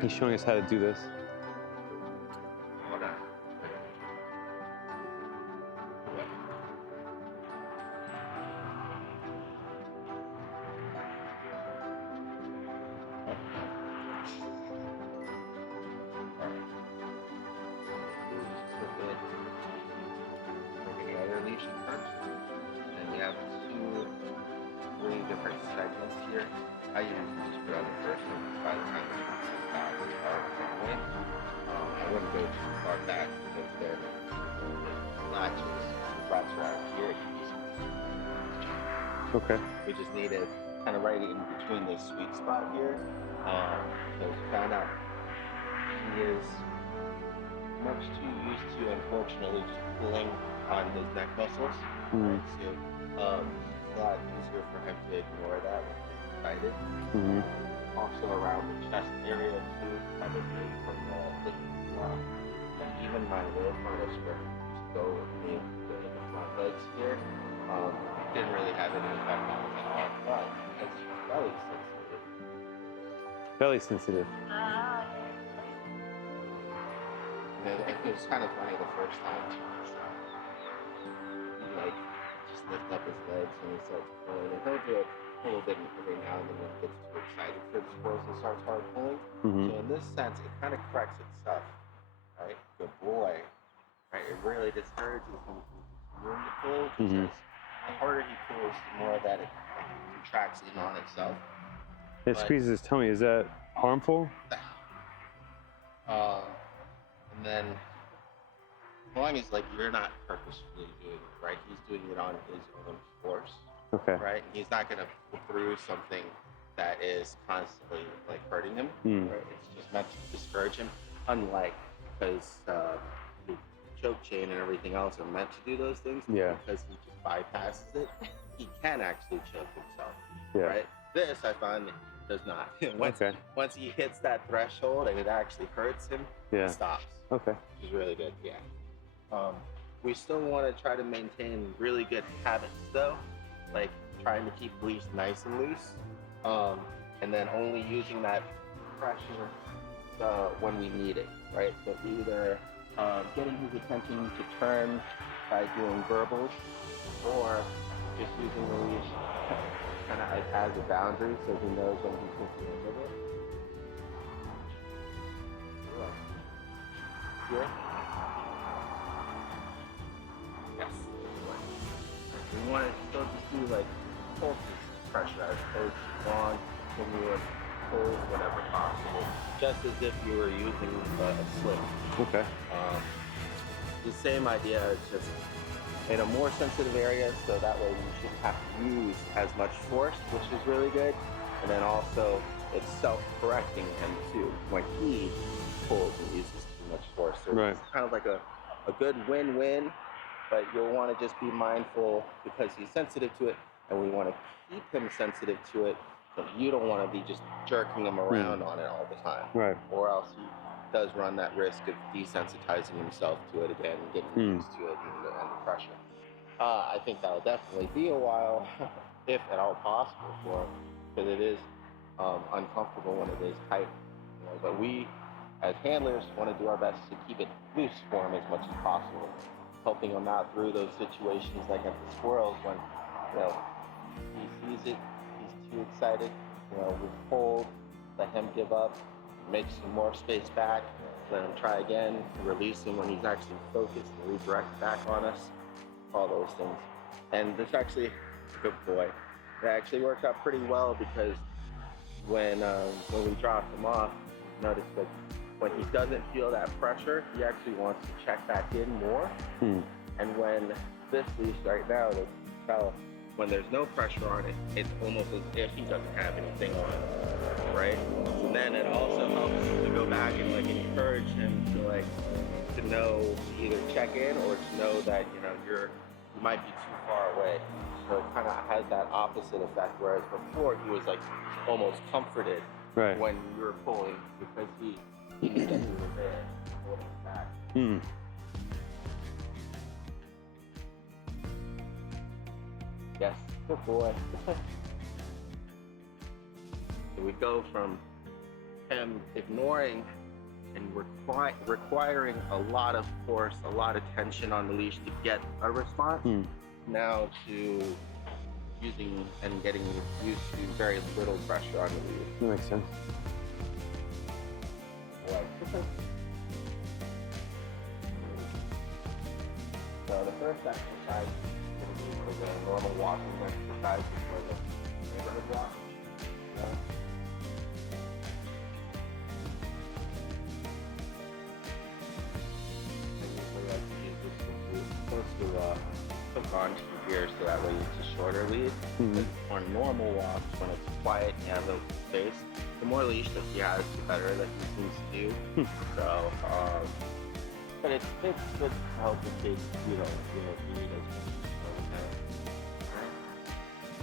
He's showing us how to do this. And we have 3 different segments here. I usually just put on the first one by the time the back are going. I wouldn't go too far back because then the latches wraps around here. Okay. We just need it kind of right in between this sweet spot here. So we found out he is much too used to, unfortunately, just pulling on his neck muscles. Right? So it's a lot easier for him to ignore that when he's excited. Also around the chest area too, probably from the hip and even my little harness where he used to go with me to the front legs here. Didn't really have any effect on him at all, but it's belly sensitive. Belly sensitive. It was kind of funny the first time. He like just lift up his legs when he starts pulling, and he'll do it a little bit every now and then when he gets too excited for the squirrels and starts hard pulling. So in this sense, it kind of corrects itself, right? Good boy, right? It really discourages him from continuing to pull because the harder he pulls, the more that it contracts in on itself. It squeezes his tummy. Is that harmful? And then, as long as like you're not purposefully doing it, right? He's doing it on his own force. Okay. Right? He's not gonna pull through something that is constantly like hurting him. Right? It's just meant to discourage him. Unlike because the choke chain and everything else are meant to do those things. Yeah. Because he just bypasses it, he can actually choke himself. Yeah. Right? This I find does not. Once he hits that threshold and it actually hurts him, he stops. Okay. Which is really good. Yeah. We still want to try to maintain really good habits though, like trying to keep leash nice and loose, and then only using that pressure when we need it, right? So either getting his attention to turn by doing verbals, or just using the leash kind of as a boundary so he knows when he's going to end it. Here. Yes. We want to still just do like pulse pressure as opposed to long, continuous pulls whenever possible, just as if you were using a slip. Okay. The same idea, it's just in a more sensitive area, so that way you shouldn't have to use as much force, which is really good. And then also it's self-correcting him too when he pulls and uses too much force. So it's kind of like a good win-win, but you'll want to just be mindful because he's sensitive to it, and we want to keep him sensitive to it, but you don't want to be just jerking him around on it all the time. Right. Or else he does run that risk of desensitizing himself to it again and getting used to it and the pressure. I think that'll definitely be a while, if at all possible for him, because it is uncomfortable when it is tight. You know, but we, as handlers, want to do our best to keep it loose for him as much as possible, helping him out through those situations like at the squirrels when, you know, he sees it, he's too excited, you know, we hold, let him give up, make some more space back, let him try again, release him when he's actually focused and redirect back on us, all those things. And this actually, good boy, it actually worked out pretty well because when we dropped him off, notice that when he doesn't feel that pressure, he actually wants to check back in more. And when this leash right now, you tell when there's no pressure on it, it's almost as if he doesn't have anything on it, right? And then it also helps to go back and like encourage him to like to know to either check in or to know that you know you might be too far away. So it kind of has that opposite effect. Whereas before he was like almost comforted when you were pulling because he knew that you were there, holding it back. Yes, good boy. So we go from him ignoring and requiring a lot of force, a lot of tension on the leash to get a response, now to using and getting used to very little pressure on the leash. That makes sense. So the first exercise is going to be for the normal walking exercise for the neighborhood walk. Yeah. I usually like to use this supposed to hook onto here so that way it's a shorter lead. But on normal walks, when it's quiet and you have the space, the more leash that he has, the better that he seems to do. So, but it's good to help the kids, you know, need as much as right?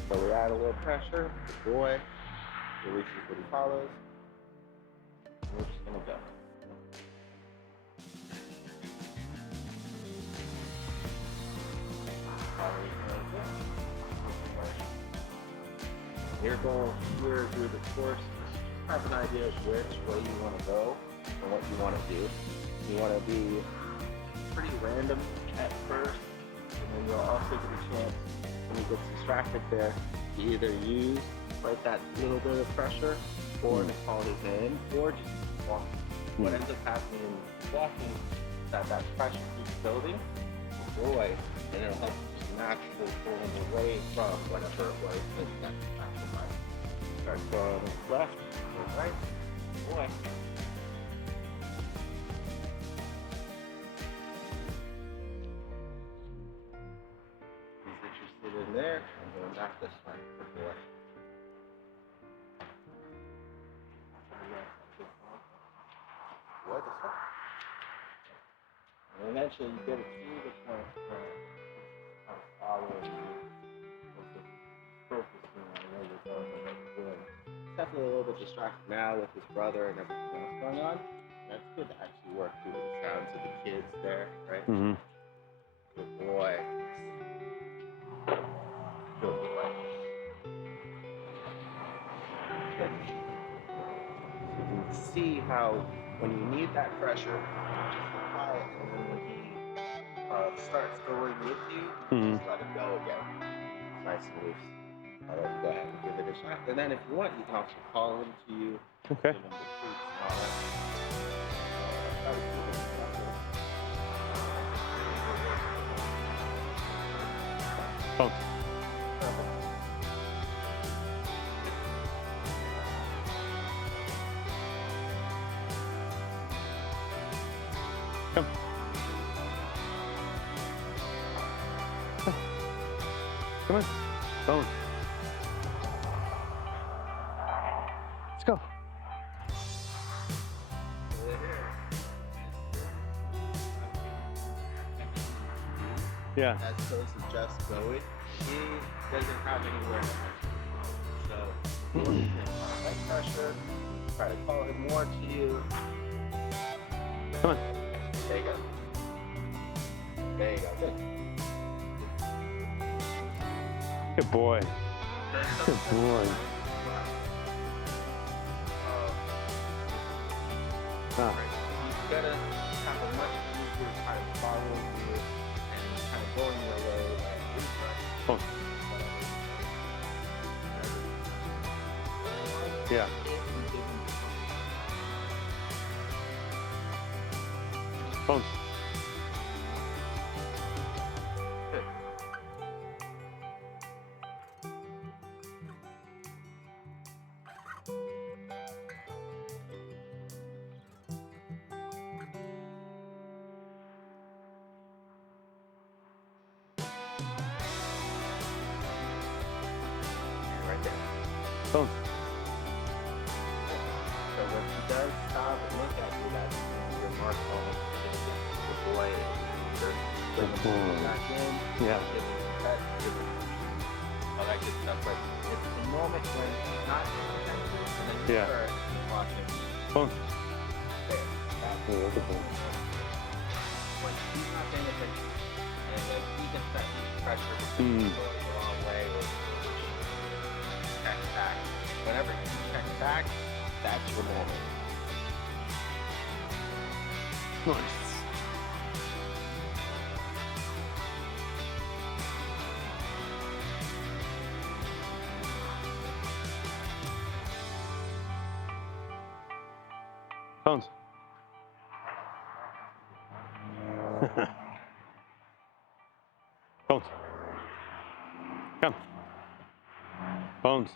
So we add a little pressure, the boy releases what he follows, and we're just gonna go. You're going here through the course, have an idea of which way you want to go and what you want to do. You want to be pretty random at first, and then you'll also get a chance when he gets distracted there to either use like that little bit of pressure or to call his name or just walk. What ends up happening in walking is that pressure keeps building, boy, and it'll help just naturally pull him away from whatever it was that action might. Start going left, go right, boy. He's interested in there, I'm going back this way, good boy. Boy, this way. And eventually you get it to the point where it's kind of following you. Focusing on where you're going and what you're doing. Definitely a little bit distracted now with his brother and everything else going on. That's good to actually work through the sounds of the kids there, right? Good boy. Good boy. Good. So you can see how when you need that pressure, just apply it, and then when he starts going with you, just let it go again. It's nice and loose. All right, go ahead and give it a shot. And then if you want, you can also call him to you. Okay. Give him the treats and all that. Oh. Come. Come on. Bone. Let's go. Yeah. As opposed to just going, he doesn't have anywhere to enter. So, you can apply that pressure, try to call him more to you. Come on. There you go. There you go. Good. Good boy. Good boy. He's gonna have a much easier time following you and kind of going your way and Oh. Yeah. Phone. Phone. So when he does stop and look at you, that's your mark moment. The boy, bring him back in, Yeah. give him a pet, give him all that good stuff. But it's the moment when he's not paying attention, and then you start watching. Phone. There. That's Yeah, look at that. when he's not paying attention, and then he gets that pressure because he's going the wrong way, or check back. Whenever you check back, that's your moment. Nice. Bones. Bones. Come. Bones.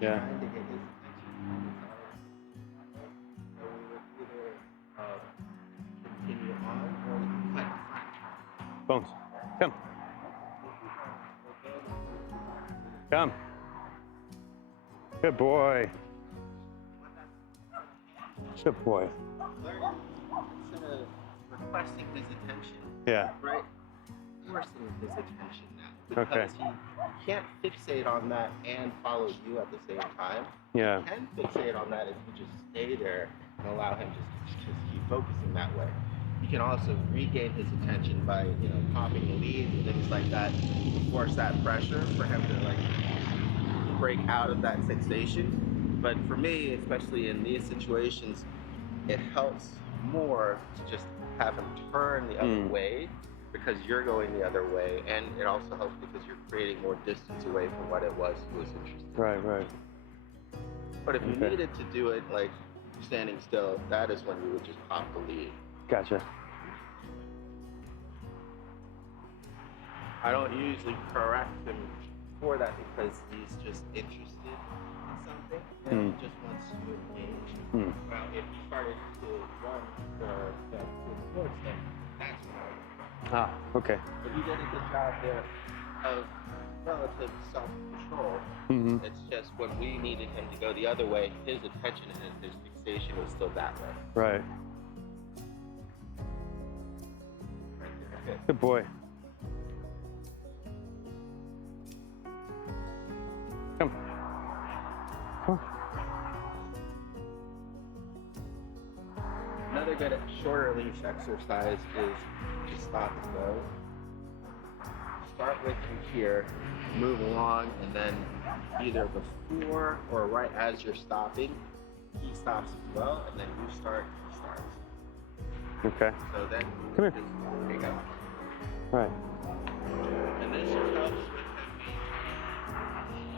Yeah. Trying to get his attention. So we would either continue on or we cut flat. Bones. Come. Come. Good boy. Good boy. Instead of requesting his attention, Yeah. right? Forcing his attention now. Okay. Because he can't fixate on that and follow you at the same time. Yeah. He can fixate on that if you just stay there and allow him just keep focusing that way. You can also regain his attention by, popping the lead and things like that to force that pressure for him to break out of that fixation. But for me, especially in these situations, it helps more to just have him turn the other way because you're going the other way, and it also helps because you're creating more distance away from what it was he was interested in. Right. But if you needed to do it like standing still, that is when you would just pop the lead. Gotcha. I don't usually correct him for that because he's just interested in something and he just wants to engage. Well, if he started to run for the sports thing, that's when I would. Okay. But he did a good job there of relative self-control. It's just when we needed him to go the other way, his attention and his fixation was still that way. Right. Good boy. Come. Another good shorter leash exercise is to stop and go. Start with you here, move along, and then either before or right as you're stopping, he stops as well, and then you start, he starts. Okay. So then, come here. There you go. Right. And this just helps with him being.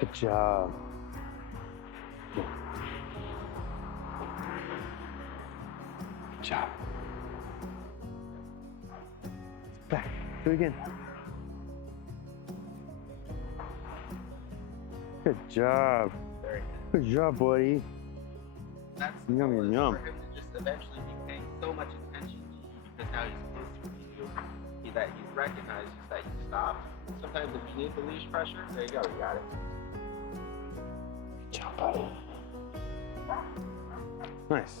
Good job. Good job. Back. Do it again. Good job. Very Good job, buddy. That's Yum, the goal, yum, is yum. for him to just eventually be paying so much attention to you because now he's closer to you that he recognizes that you stopped. Sometimes if you need the leash pressure, there you go, you got it. Good job, buddy. Nice.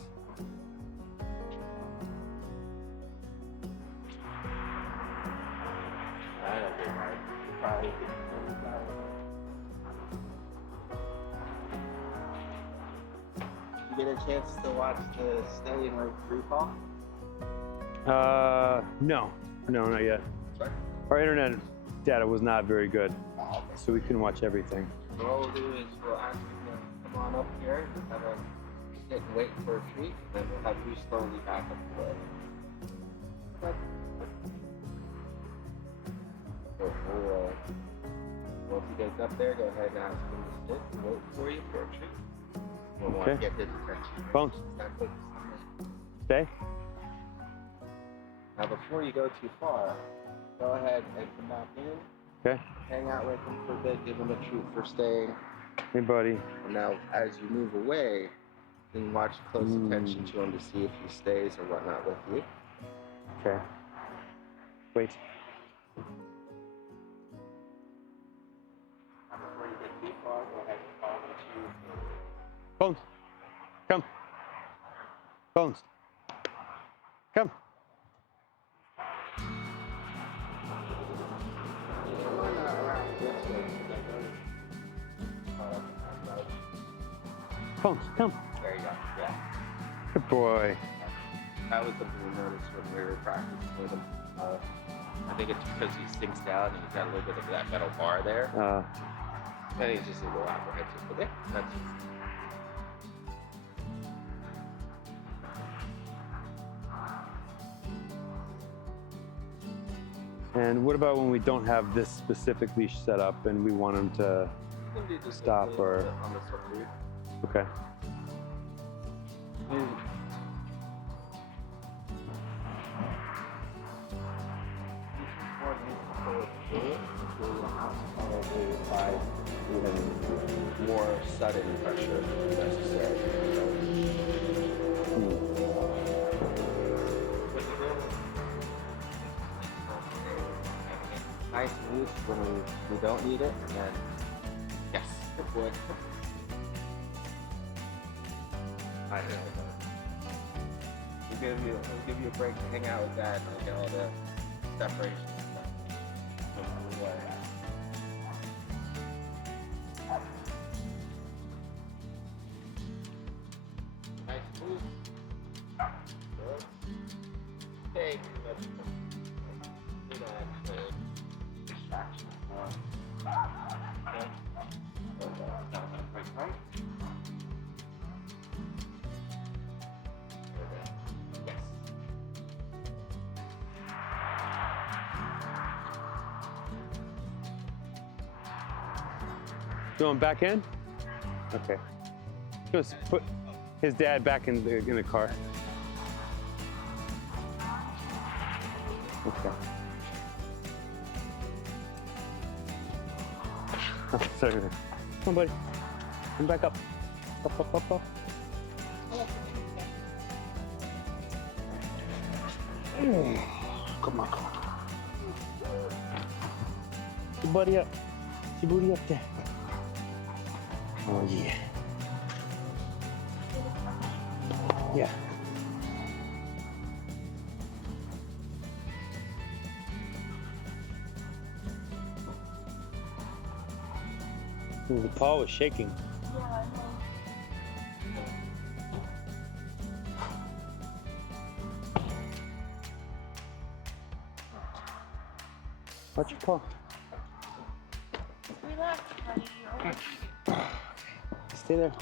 I don't think I probably you get a chance to watch the Stay and Like free fall? No, not yet. Sorry? Our internet data was not very good, so we couldn't watch everything. So what we'll do is we'll ask you to come on up here and have a sit and wait for a treat, and then we'll have you slowly back up the way. So once he gets up there, go ahead and ask him to sit and wait for you for a treat. We'll want to Okay. get his attention. Bones. Stand focused on this. Stay. Now before you go too far, go ahead and come back in. Okay. Hang out with him for a bit, give him a treat for staying. Hey, buddy. And now, as you move away, then watch close attention to him to see if he stays or whatnot with you. Okay. Wait. Now, before you get too far, go ahead and call him to you. Bones. Come. Bones. Come. Come on around this way. Bones. Come. There you go. Yeah. Good boy. That was something we noticed when we were practicing with him. I think it's because he sinks down and he's got a little bit of that metal bar there. And he's just a little apprehensive, but yeah, that's And what about when we don't have this specific leash set up and we want him to you can do just stop or on the slip route. okay? By even more sudden pressure if necessary. Nice and loose when we don't need it, and then yes, good boy. I know. We'll give you a break to hang out with Dad and get all the separation stuff. Nice and loose. Good. Okay, let's do that. Distraction. Okay. Right. Yes. Going back in? Okay. Just put his dad back in the car. Okay. Sorry. Come on, buddy. Come back up. Up. Come on. Get your buddy up. Get your booty up there. Oh, yeah. Yeah. Ooh, the paw was shaking. Yeah, I know. Watch your paw. Relax, honey. Stay there.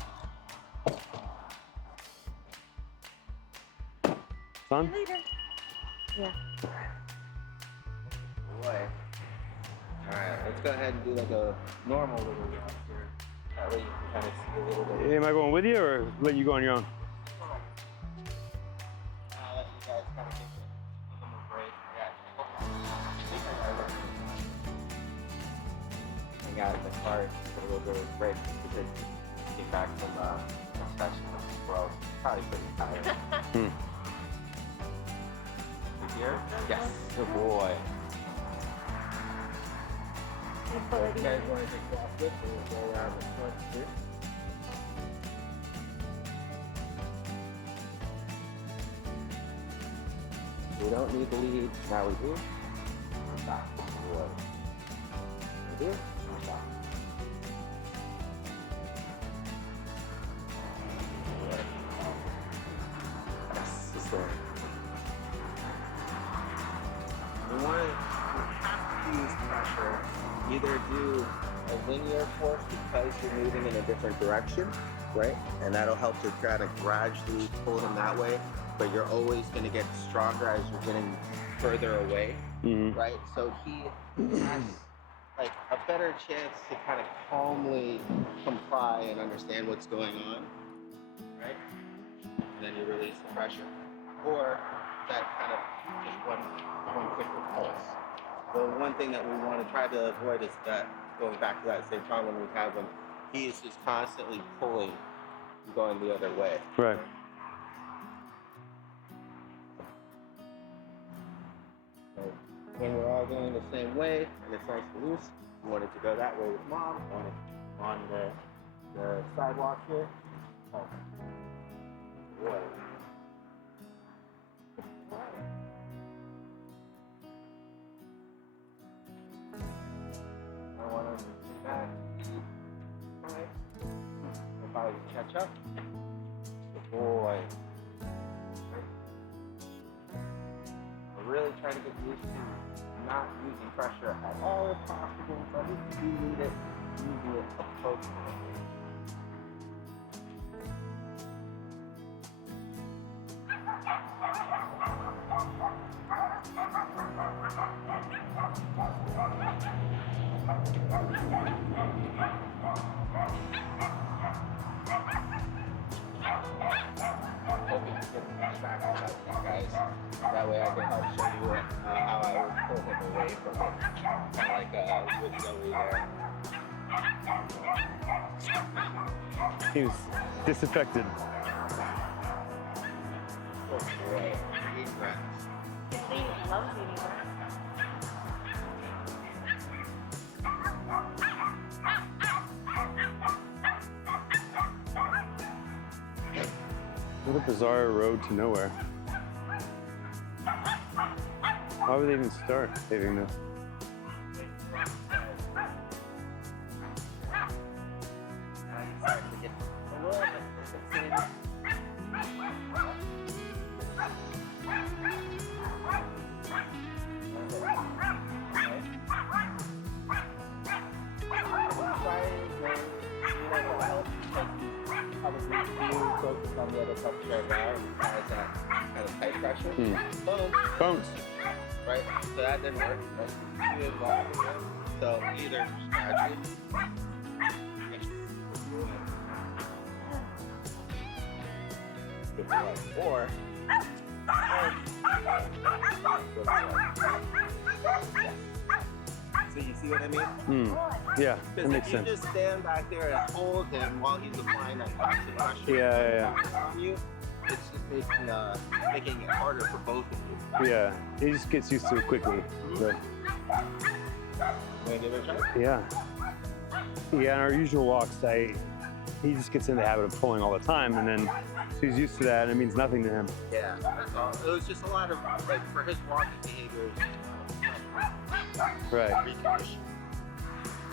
Son? Later. Yeah. Boy. Alright, let's go ahead and do like a normal little walk here. That way you can kind of see a little bit. Am I going with you or let you go on your own? I'll let you guys kind of give them a break. Hang out in the car for a little bit of a break because they came back from a session with the squirrels. Probably pretty tired. You here? Yes. Good boy. So if you guys want to take off with me, we'll go around the front here. We don't need the lead. Now we do. Stop. Good boy. We do. Stop. Yes, this way. We have to use pressure. Either do a linear force because you're moving in a different direction, right? And that'll help to kind of gradually pull him that way, but you're always going to get stronger as you're getting further away, right? So he has like a better chance to kind of calmly comply and understand what's going on, right? And then you release the pressure, or that kind of just one quicker pulse. The one thing that we want to try to avoid is that, going back to that same problem when we have him, he is just constantly pulling and going the other way. Right. So when we're all going the same way and it's nice and loose, we wanted to go that way with mom, on the sidewalk here. Oh. Boy. I want to do that. Alright. We'll probably catch up. Good boy. We're really trying to get used to not using pressure at all if possible, but if you do need it, using it That way I can help show you how I would pull him away from it. Kind of like with Zoe there. He was disaffected. Oh boy, eating rats. He loves eating rats. What a bizarre road to nowhere. Why would they even start paving this? Starting to get a little bit fixated. Focused on the other pups right now and has that kind of tight pressure. Boom. Bones. Right? So that didn't work. Right? You involved again. So either gradually or so you see what I mean? Yeah, that Because makes if you sense. just stand back there and hold him while he's applying that toxic pressure Yeah. on you, it's just making it harder for both of you. Yeah, he just gets used to it quickly. But Wanna give it a try? yeah. Yeah, in our usual walks, he just gets in the habit of pulling all the time, and then so he's used to that, and it means nothing to him. Yeah, that's all. It was just a lot of, like, for his walking behavior, it was just a lot of Right. reconditioning.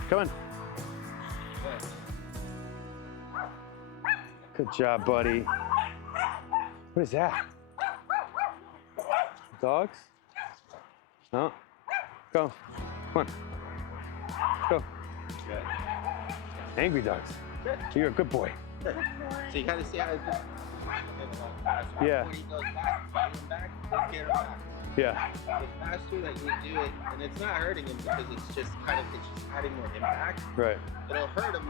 Come on. Yeah. Good job, buddy. What is that? Dogs? No. Go. Come on. Go. Good. Angry dogs. Good. You're a good boy. Good. So you kind of see how it's just, Yeah. when he goes back, get him back, get him back. Yeah. The faster that you do it, and it's not hurting him because it's just adding more impact. Right. It'll hurt him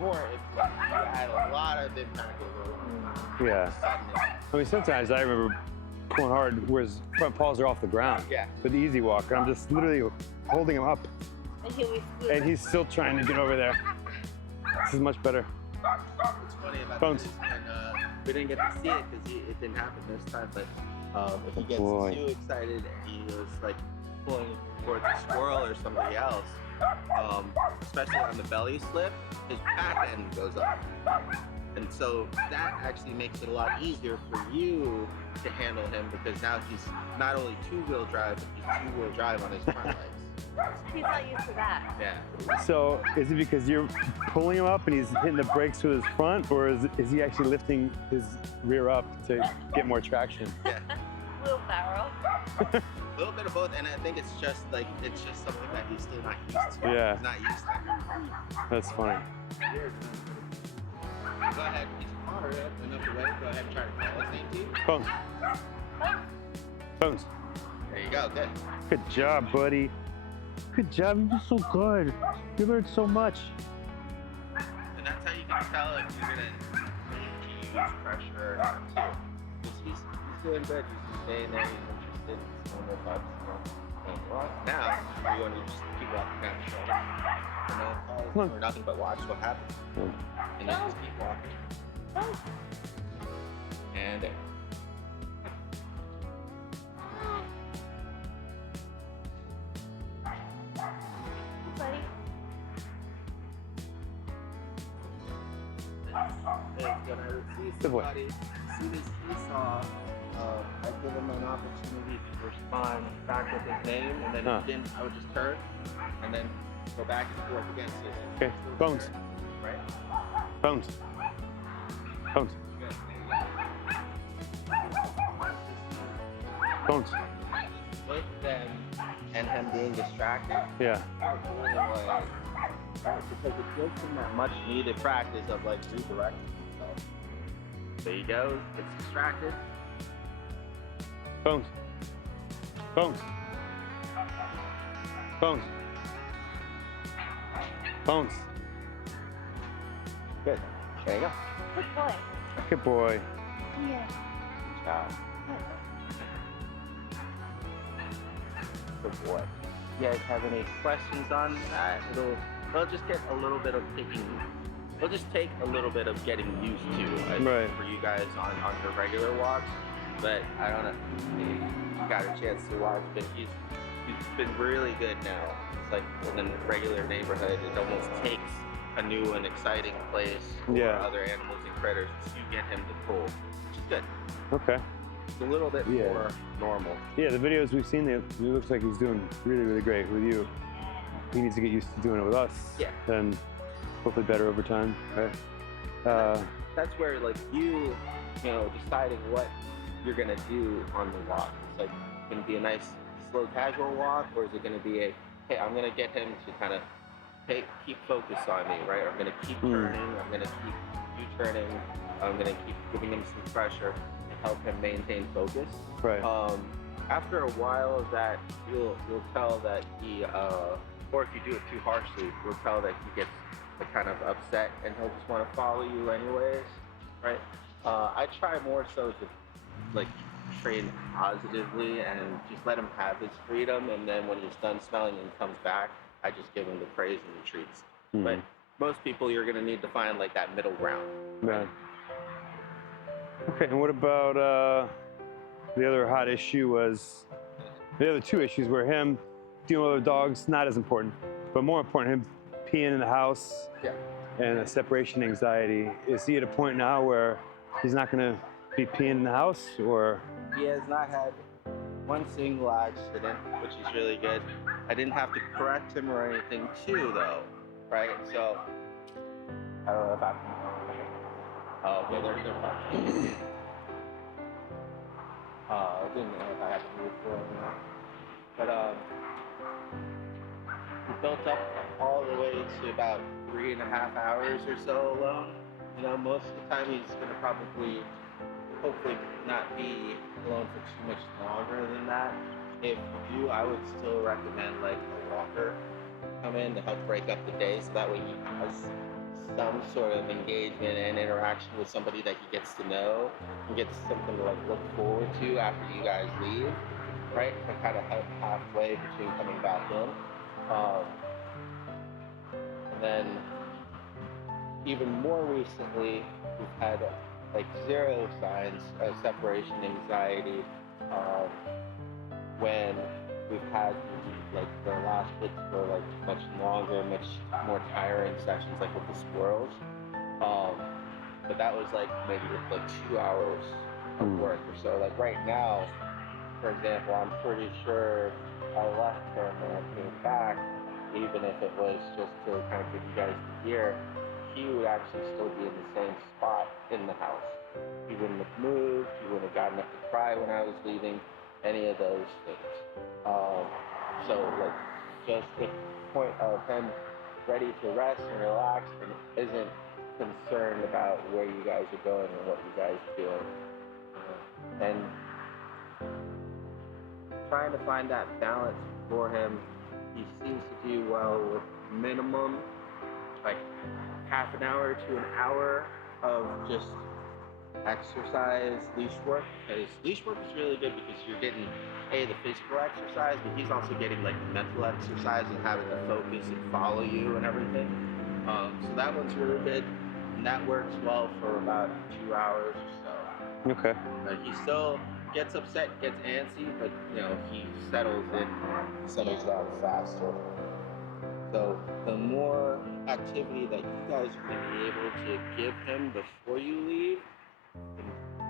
more if you add a lot of impact over Yeah. sudden impact. I mean, sometimes I remember pulling hard where his front paws are off the ground. Yeah. With the easy walk, and I'm just literally holding him up, And he always and he's still trying to get over there. This is much better. What's funny about Bones. this, and we didn't get to see it because it didn't happen this time, but if he gets Boy. too excited and he was like pulling towards a squirrel or somebody else, especially on the belly slip, his back end goes up. And so that actually makes it a lot easier for you to handle him because now he's not only two-wheel drive, but he's two-wheel drive on his front legs. he's not used to that. Yeah. So, is it because you're pulling him up and he's hitting the brakes with his front, or is he actually lifting his rear up to get more traction? Yeah. Wheelbarrow. A little bit of both, and I think it's just something that he's still not used to. Yeah. He's not used to. That's funny. Go ahead, he's far enough away. Go ahead and try to call his name to you. Bones. Bones. There you go, good. Good job, buddy. Good job. You did so good. You learned so much. And that's how you can tell if you're gonna use pressure or not too. Because he's doing good. He's staying there. He's interested. He's doing their thoughts. And now you want to just keep walking down the shoulder. And then Come on. or nothing but watch what happens. And then just keep walking. And there. Buddy. When I see Good boy. somebody see this seesaw, I give him an opportunity to respond back with his name, and then if he didn't, I would just turn and then go back and forth again. So it's Okay. Bones. Right? Bones. Bones. Good. Bones. With them and him being distracted, Yeah. really like, because it gives him that much needed practice of like redirecting himself. There he goes, gets distracted. Bones. Bones. Bones. Bones. Good. There you go. Good boy. Good boy. Yeah. Good job. the boy. If you guys have any questions on that, they'll just get a little bit of it'll just take a little bit of getting used to, I think, for you guys on your regular walks. But I don't know if you got a chance to watch, but he's been really good now. It's like in a regular neighborhood, it almost takes a new and exciting place for other animals and critters to get him to pull, which is good. Okay. It's a little bit more normal. Yeah, the videos we've seen, it looks like he's doing really, really great with you. He needs to get used to doing it with us. Yeah. And hopefully better over time. Right? That's where like you know, deciding what you're gonna do on the walk. It's like gonna be a nice slow casual walk, or is it gonna be a, hey, I'm gonna get him to kind of keep focus on me, right? I'm gonna keep turning, I'm gonna keep U-turning, I'm gonna keep giving him some pressure to help him maintain focus. Right. After a while of that, you'll tell that he, or if you do it too harshly, you'll tell that he gets kind of upset and he'll just want to follow you anyways, right? I try more so to like train positively and just let him have his freedom, and then when he's done smelling and comes back, I just give him the praise and the treats. But most people, you're gonna need to find like that middle ground. Right. Okay, and what about the other hot issue was, the other two issues were him dealing with other dogs, not as important, but more important, him peeing in the house and a separation anxiety. Is he at a point now where he's not gonna be peeing in the house, or? He has not had one single accident, which is really good. I didn't have to correct him or anything too, though, right? So, I don't know if I can. Oh, okay, they're fine. I didn't know if I had to move forward or not. But, we built up all the way to about 3.5 hours or so alone. You know, most of the time he's gonna probably, hopefully not be alone for too much longer than that. If you do, I would still recommend like a walker come in to help break up the day, so that way he has some sort of engagement and interaction with somebody that he gets to know and gets something to like look forward to after you guys leave, right? So kind of halfway between coming back in. And then even more recently, we've had like 0 signs of separation anxiety when we've had like the last bits were like much longer, much more tiring sessions, like with the squirrels. But that was like maybe like 2 hours of work or so. Like right now, for example, I'm pretty sure I left him and I came back, even if it was just to kind of give you guys the gear, he would actually still be in the same spot in the house. He wouldn't have moved, he wouldn't have gotten up to cry when I was leaving, any of those things. So like just the point of him ready to rest and relax and isn't concerned about where you guys are going and what you guys are doing. And trying to find that balance for him. He seems to do well with minimum like half an hour to an hour of just exercise, leash work, because leash work is really good because you're getting the physical exercise, but he's also getting like the mental exercise and having to focus and follow you and everything. So that one's really good, and that works well for about 2 hours or so. Okay. He still gets upset, gets antsy, but you know, he settles down faster. So the more activity that you guys are going to be able to give him before you leave,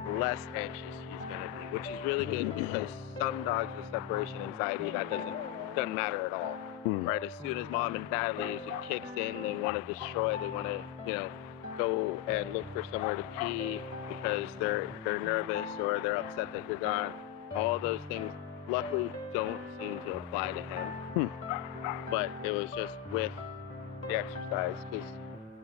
the less anxious he's going to be, which is really good because some dogs with separation anxiety, that doesn't matter at all, right? As soon as mom and dad leaves, it kicks in. They want to destroy. They want to, you know, go and look for somewhere to pee because they're nervous or they're upset that you're gone. All those things luckily don't seem to apply to him. But it was just with the exercise, because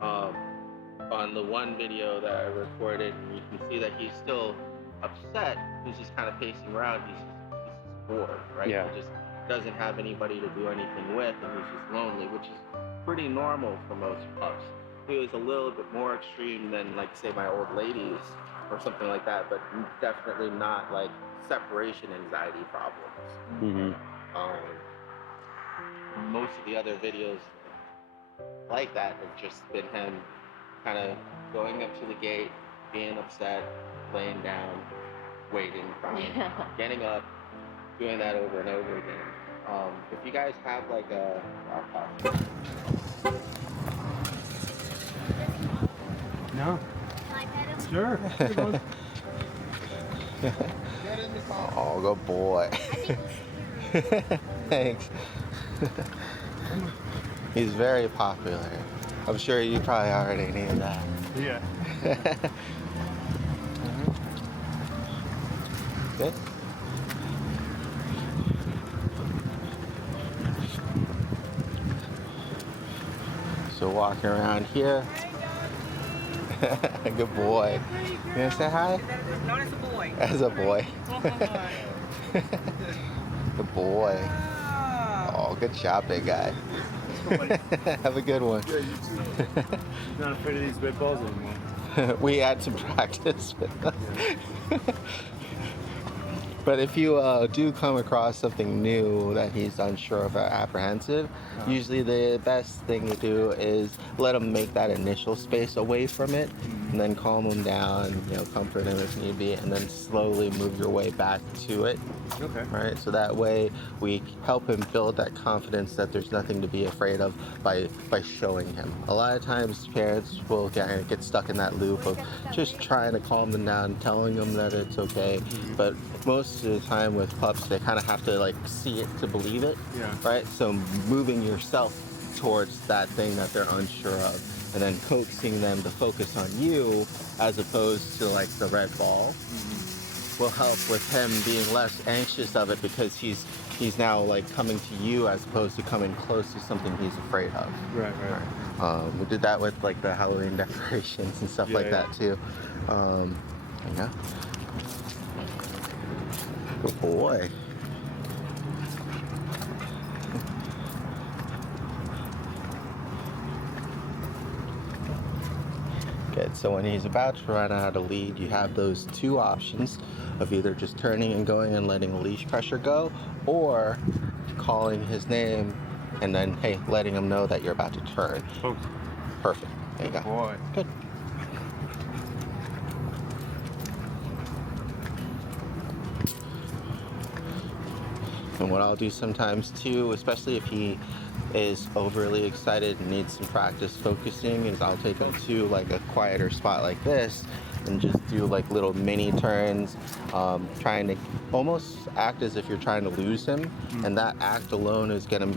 on the one video that I recorded, you can see that he's still upset. He's just kind of pacing around. He's just bored, right? Yeah. He just doesn't have anybody to do anything with, and he's just lonely, which is pretty normal for most pups. It was a little bit more extreme than, like, say, my old ladies or something like that, but definitely not like separation anxiety problems. most of the other videos like that have just been him kind of going up to the gate, being upset, laying down, waiting, crying, getting up, doing that over and over again. If you guys have like a No. Can I pet him? Sure. Oh, good boy. Thanks. He's very popular. I'm sure you probably already knew that. Yeah. Good. So walking around here. Good boy. You gonna say hi? No, that's a boy. As a boy. Good boy. Oh, good job, big guy. Have a good one. Not afraid of these red balls anymore. We had some practice with them. But if you do come across something new that he's unsure of or apprehensive, usually the best thing to do is let him make that initial space away from it, and then calm him down, comfort him if need be, and then slowly move your way back to it. Okay. Right? So that way we help him build that confidence that there's nothing to be afraid of by showing him. A lot of times parents will get stuck in that loop of just trying to calm them down, telling them that it's okay, but most of the time with pups, they kind of have to like see it to believe it, right? So moving yourself towards that thing that they're unsure of, and then coaxing them to focus on you as opposed to like the red ball, will help with him being less anxious of it because he's now like coming to you as opposed to coming close to something he's afraid of. Right. We did that with like the Halloween decorations and stuff like that too. Yeah. Good boy. Good. So when he's about to run out of lead, you have those two options of either just turning and going and letting the leash pressure go, or calling his name and then, hey, letting him know that you're about to turn. Oh. Perfect. There you go. Boy. Good. And what I'll do sometimes too, especially if he is overly excited and needs some practice focusing, is I'll take him to like a quieter spot like this and just do like little mini turns, trying to almost act as if you're trying to lose him, and that act alone is gonna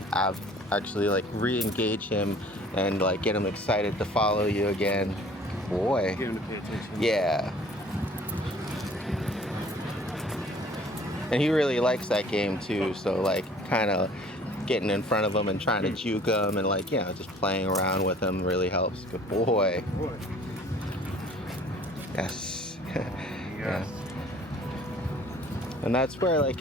actually like re-engage him and like get him excited to follow you again. Boy. Get him to pay attention. Yeah. And he really likes that game too, so like kind of getting in front of him and trying to juke him and like, just playing around with him really helps. Good boy. Yes. Yeah. And that's where like,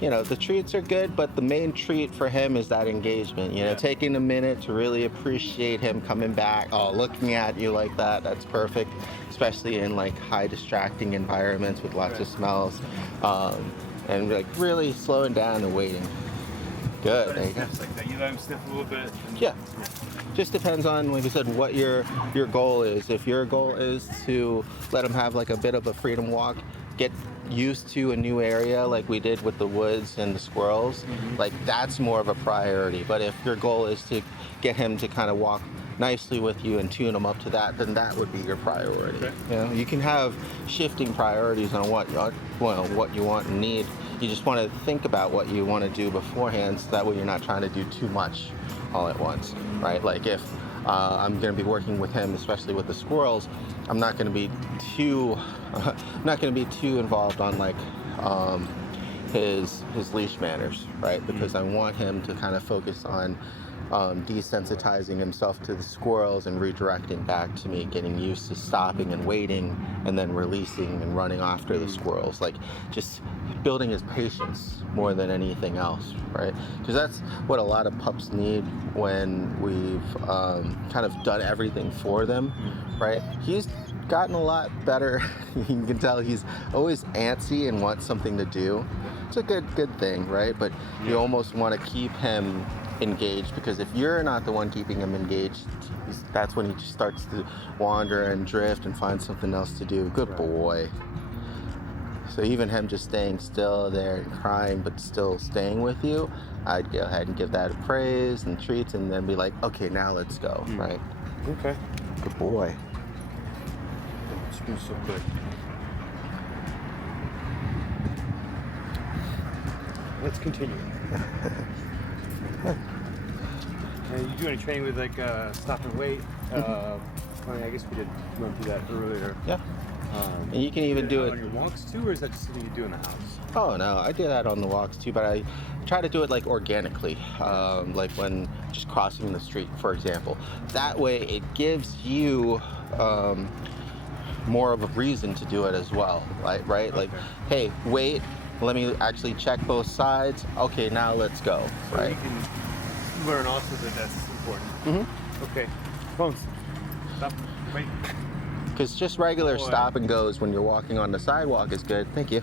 the treats are good, but the main treat for him is that engagement, taking a minute to really appreciate him coming back, looking at you like that, that's perfect, especially in like high distracting environments with lots of smells. And like really slowing down and waiting. Good. There you go. Like that. You let him sniff a little bit. Yeah. Just depends on, like I said, what your goal is. If your goal is to let him have like a bit of a freedom walk, get used to a new area like we did with the woods and the squirrels, like that's more of a priority. But if your goal is to get him to kind of walk nicely with you and tune him up to that, then that would be your priority. Okay. You can have shifting priorities on what you want and need. You just want to think about what you want to do beforehand, so that way you're not trying to do too much all at once, right? Like if I'm going to be working with him, especially with the squirrels, I'm not going to be too involved on like his leash manners, right? Because I want him to kind of focus on desensitizing himself to the squirrels and redirecting back to me, getting used to stopping and waiting and then releasing and running after the squirrels, like just building his patience more than anything else, right? Because that's what a lot of pups need when we've kind of done everything for them, right? He's gotten a lot better. You can tell he's always antsy and wants something to do. It's a good thing, right? But you almost want to keep him engaged, because if you're not the one keeping him engaged, that's when he just starts to wander and drift and find something else to do. Good boy. So even him just staying still there and crying but still staying with you, I'd go ahead and give that a praise and treats and then be like, okay, now let's go, right? Okay. Good boy. It's been so quick. Let's continue. You do any training with like stop and wait? I mean, I guess we did run through that earlier. Yeah. And you can even do it on your walks too, or is that just something you do in the house? Oh no, I do that on the walks too, but I try to do it like organically, like when just crossing the street, for example. That way it gives you more of a reason to do it as well, right? Okay. Like, hey, wait, let me actually check both sides. Okay, now let's go, so right? You can learn also that that's important. Mm-hmm. Okay, Bones, stop, wait. Because just regular stop and goes when you're walking on the sidewalk is good. Thank you.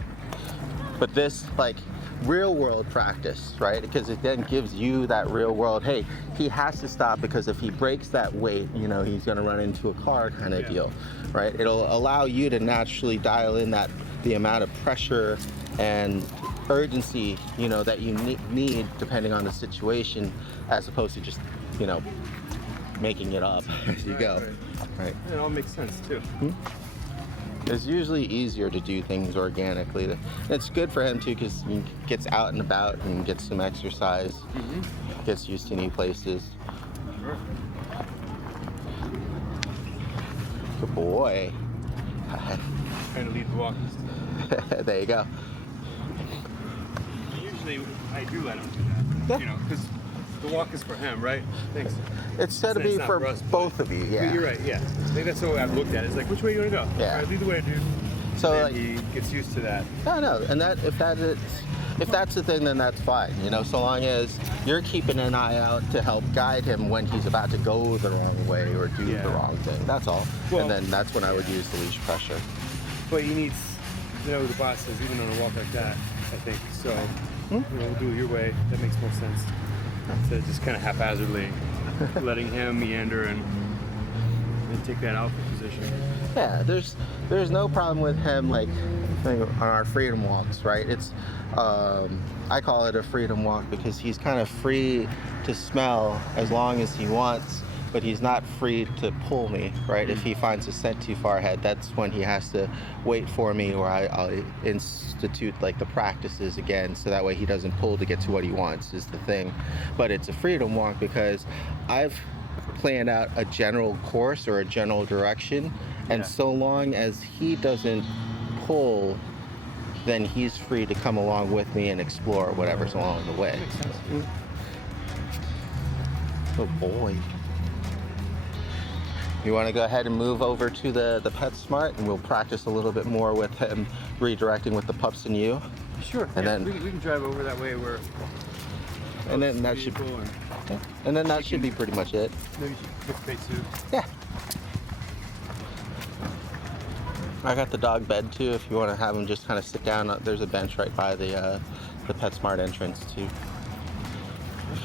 But this, like, real world practice, right? Because it then gives you that real world, hey, he has to stop because if he breaks that weight, you know, he's going to run into a car kind of deal, right? It'll allow you to naturally dial in the amount of pressure and urgency, you know, that you need depending on the situation, as opposed to just, you know, making it up as you go. Right. It all makes sense too. It's usually easier to do things organically. It's good for him too because he gets out and about and gets some exercise, gets used to new places. Sure. Good boy. Trying to lead the walkies. There you go. Usually I do let him do that, you know, because the walk is for him, right? Thanks. It's said to be for us, both of you, yeah. But you're right, yeah. I think that's the way I've looked at it. It's like, which way do you want to go? Yeah. All right, lead the way, dude. So and like, he gets used to that. No, and if that's the thing, then that's fine. You know, so long as you're keeping an eye out to help guide him when he's about to go the wrong way or do the wrong thing. That's all. Well, and then that's when I would use the leash pressure. But he needs, you know, the boss says, even on a walk like that, I think. So, you know, we'll do it your way. That makes more sense. Instead of just kind of haphazardly letting him meander and take that alpha position. Yeah, there's no problem with him, like, on our freedom walks, right? It's I call it a freedom walk because he's kind of free to smell as long as he wants, but he's not free to pull me, right? If he finds a scent too far ahead, that's when he has to wait for me, or I'll institute like the practices again, so that way he doesn't pull to get to what he wants is the thing. But it's a freedom walk because I've planned out a general course or a general direction, and so long as he doesn't pull, then he's free to come along with me and explore whatever's along the way. Oh boy. You want to go ahead and move over to the PetSmart, and we'll practice a little bit more with him redirecting with the pups and you. Sure. And then we can drive over that way where. And then that should. And then that should be pretty much it. Maybe you should participate too. Yeah. I got the dog bed too. If you want to have him just kind of sit down, there's a bench right by the PetSmart entrance too.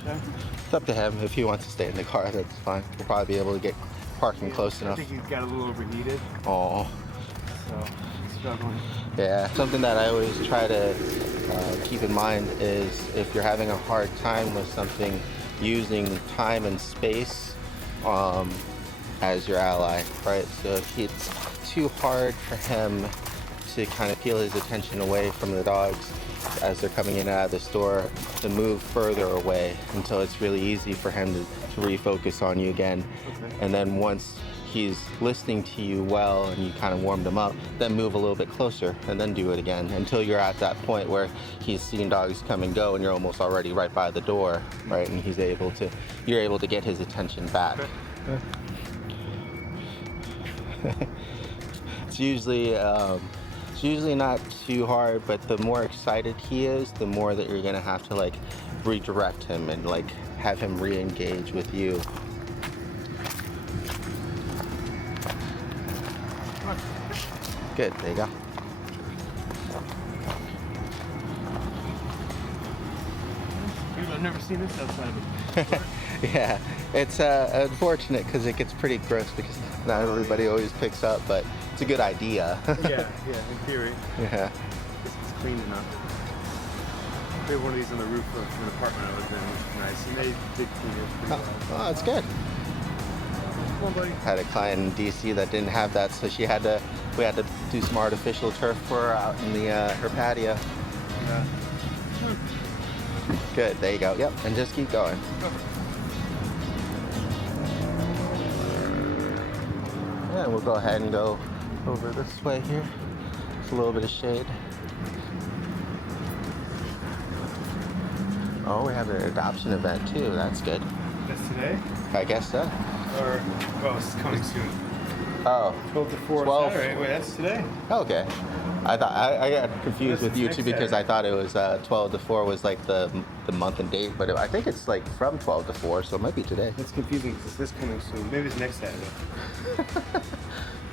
Okay. It's up to him. If he wants to stay in the car, that's fine. We'll probably be able to get parking close enough. I think he's got a little overheated. Oh. So he's struggling. Yeah, something that I always try to keep in mind is if you're having a hard time with something, using time and space as your ally, right? So if it's too hard for him to kind of peel his attention away from the dogs as they're coming in and out of the store, to move further away until it's really easy for him to refocus on you again. Okay. And then once he's listening to you well and you kind of warmed him up, then move a little bit closer and then do it again until you're at that point where he's seen dogs come and go and you're almost already right by the door, right? And you're able to get his attention back. Okay. It's usually not too hard, but the more excited he is, the more that you're gonna have to like redirect him and like have him re-engage with you. Good, there you go. Dude, I've never seen this outside of it. Yeah, it's unfortunate because it gets pretty gross because not everybody always picks up, but it's a good idea. Yeah, in theory. Yeah. This is clean enough. We have one of these on the roof of an apartment I was in, which is nice, and they did clean it pretty well. Oh, that's good. Come on, buddy. Had a client in DC that didn't have that, so we had to do some artificial turf for her out in the her patio. Yeah. Good, there you go. Yep, and just keep going. Yeah, we'll go ahead and go over this way here. It's a little bit of shade. Oh, we have an adoption event too. That's good. That's today? I guess so. Or, well, it's coming soon. Oh. 12 to 4 12. Saturday. Wait, that's today? Okay. I thought I got confused That's with you next too because Saturday. I thought it was 12 to 4 was like the month and date, but I think it's like from 12 to 4, so it might be today. That's confusing because this coming soon. Maybe it's next Saturday.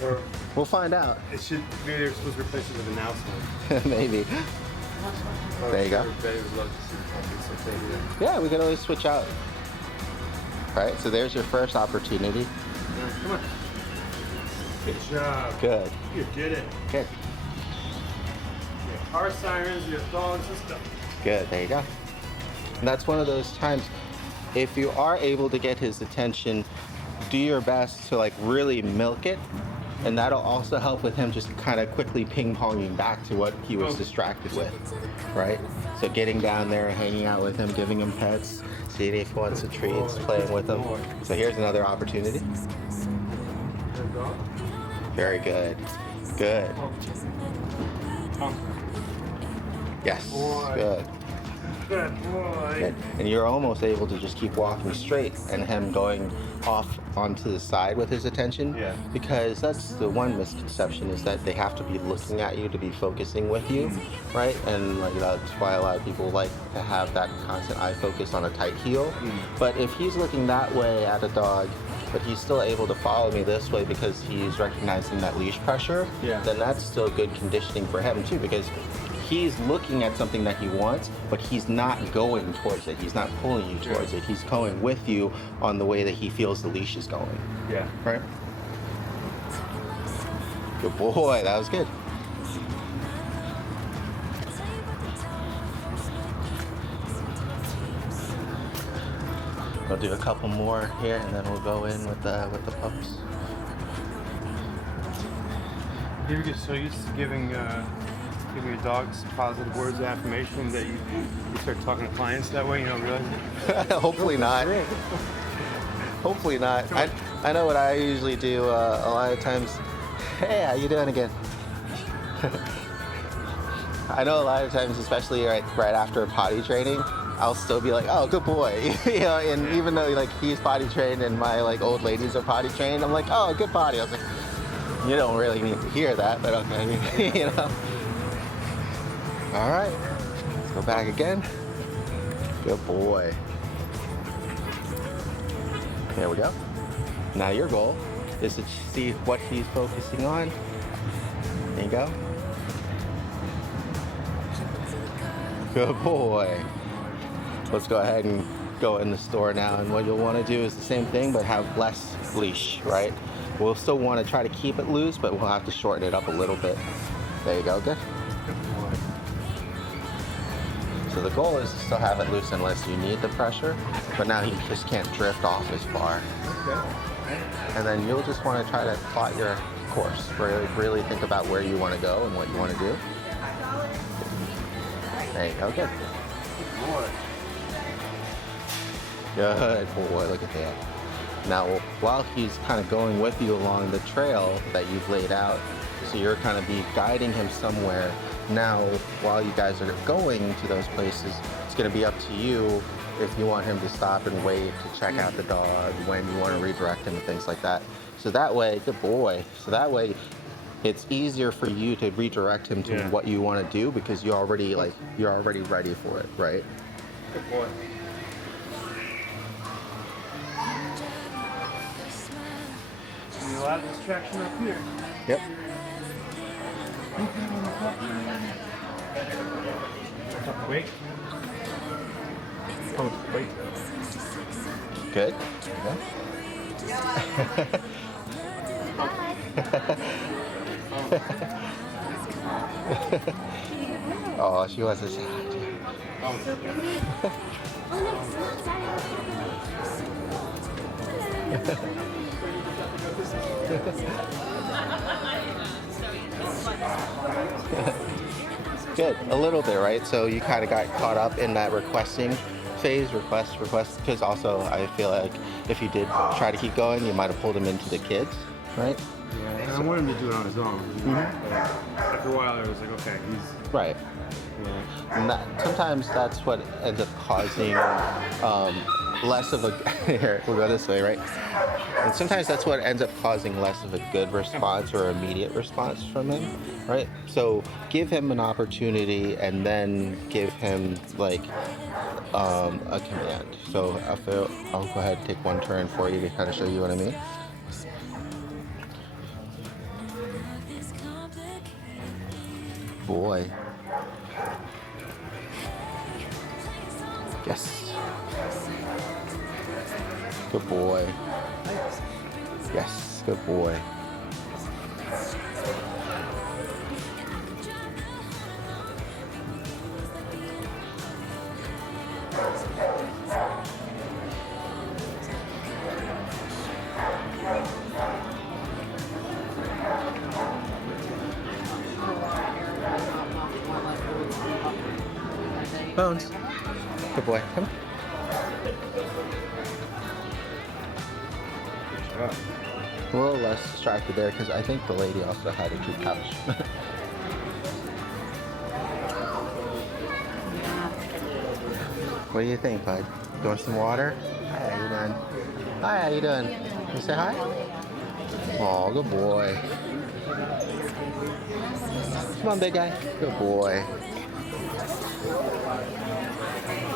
Or We'll find out. it should, maybe they're supposed to replace it with a now sign. Maybe. There you go. Everybody would love to see something so they do. Yeah, we can always switch out. Right, so there's your first opportunity. Yeah, come on. Good job. Good. You did it. Good. You have car sirens, you have dogs and stuff. Good, there you go. And that's one of those times, if you are able to get his attention, do your best to like really milk it. And that'll also help with him just kind of quickly ping-ponging back to what he was distracted with, right? So getting down there, hanging out with him, giving him pets, seeing if he wants the treats, playing with them. So here's another opportunity. Good dog. Very good. Good. Come. Yes. Boy. Good. Good boy. Good. And you're almost able to just keep walking straight and him going off onto the side with his attention. Yeah. Because that's the one misconception is that they have to be looking at you to be focusing with you, right? And like that's why a lot of people like to have that constant eye focus on a tight heel. But if he's looking that way at a dog, but he's still able to follow me this way because he's recognizing that leash pressure, Yeah. then that's still good conditioning for him too because he's looking at something that he wants, but he's not going towards it. He's not pulling you towards it. He's going with you on the way that he feels the leash is going. Yeah. Right? Good boy. That was good. We'll do a couple more here, and then we'll go in with the pups. You ever get so used to giving your dogs positive words of affirmation that you start talking to clients that way, you don't realize it? Hopefully not. Hopefully not. I know what I usually do a lot of times. Hey, how you doing again? I know a lot of times, especially right after potty training, I'll still be like, oh, good boy. You know, and even though like he's potty trained and my like old ladies are potty trained, I'm like, oh, good potty. I was like, you don't really need to hear that, but okay, you know. All right, let's go back again. Good boy. There we go. Now your goal is to see what he's focusing on. There you go. Good boy. Let's go ahead and go in the store now, and what you'll want to do is the same thing but have less leash, right? We'll still want to try to keep it loose, but we'll have to shorten it up a little bit. There you go, good. So the goal is to still have it loose unless you need the pressure, but now he just can't drift off as far. Okay. And then you'll just want to try to plot your course, really think about where you want to go and what you want to do. There you go, good. Boy. Good boy, look at that. Now, while he's kind of going with you along the trail that you've laid out, so you're kind of be guiding him somewhere. Now, while you guys are going to those places, it's going to be up to you if you want him to stop and wait to check out the dog, when you want to redirect him and things like that. So that way, good boy. So that way, it's easier for you to redirect him to what you want to do because you're already ready for it, right? Good boy. A lot of distraction up here. Yep. Wait. Oh, wait. Good? Oh, she was a child. Good, a little bit, right? So you kind of got caught up in that requesting phase, request, because also I feel like if you did try to keep going, you might have pulled him into the kids, right? Yeah, and I wanted him to do it on his own. After a while, it was like, okay, he's... Right. Yeah. And sometimes that's what ends up causing less of a here we'll go this way, right? And sometimes that's what ends up causing less of a good response or immediate response from him, right? So give him an opportunity and then give him like a command. So I'll go ahead and take one turn for you to kind of show you what I mean. Boy. Yes. Good boy. Yes, good boy. Bones. Good boy. Come on. A little less distracted there because I think the lady also had a cute couch. What do you think, bud? You want some water? Hi, how you doing? Hi, how you doing? You say hi? Oh, good boy. Come on, big guy. Good boy.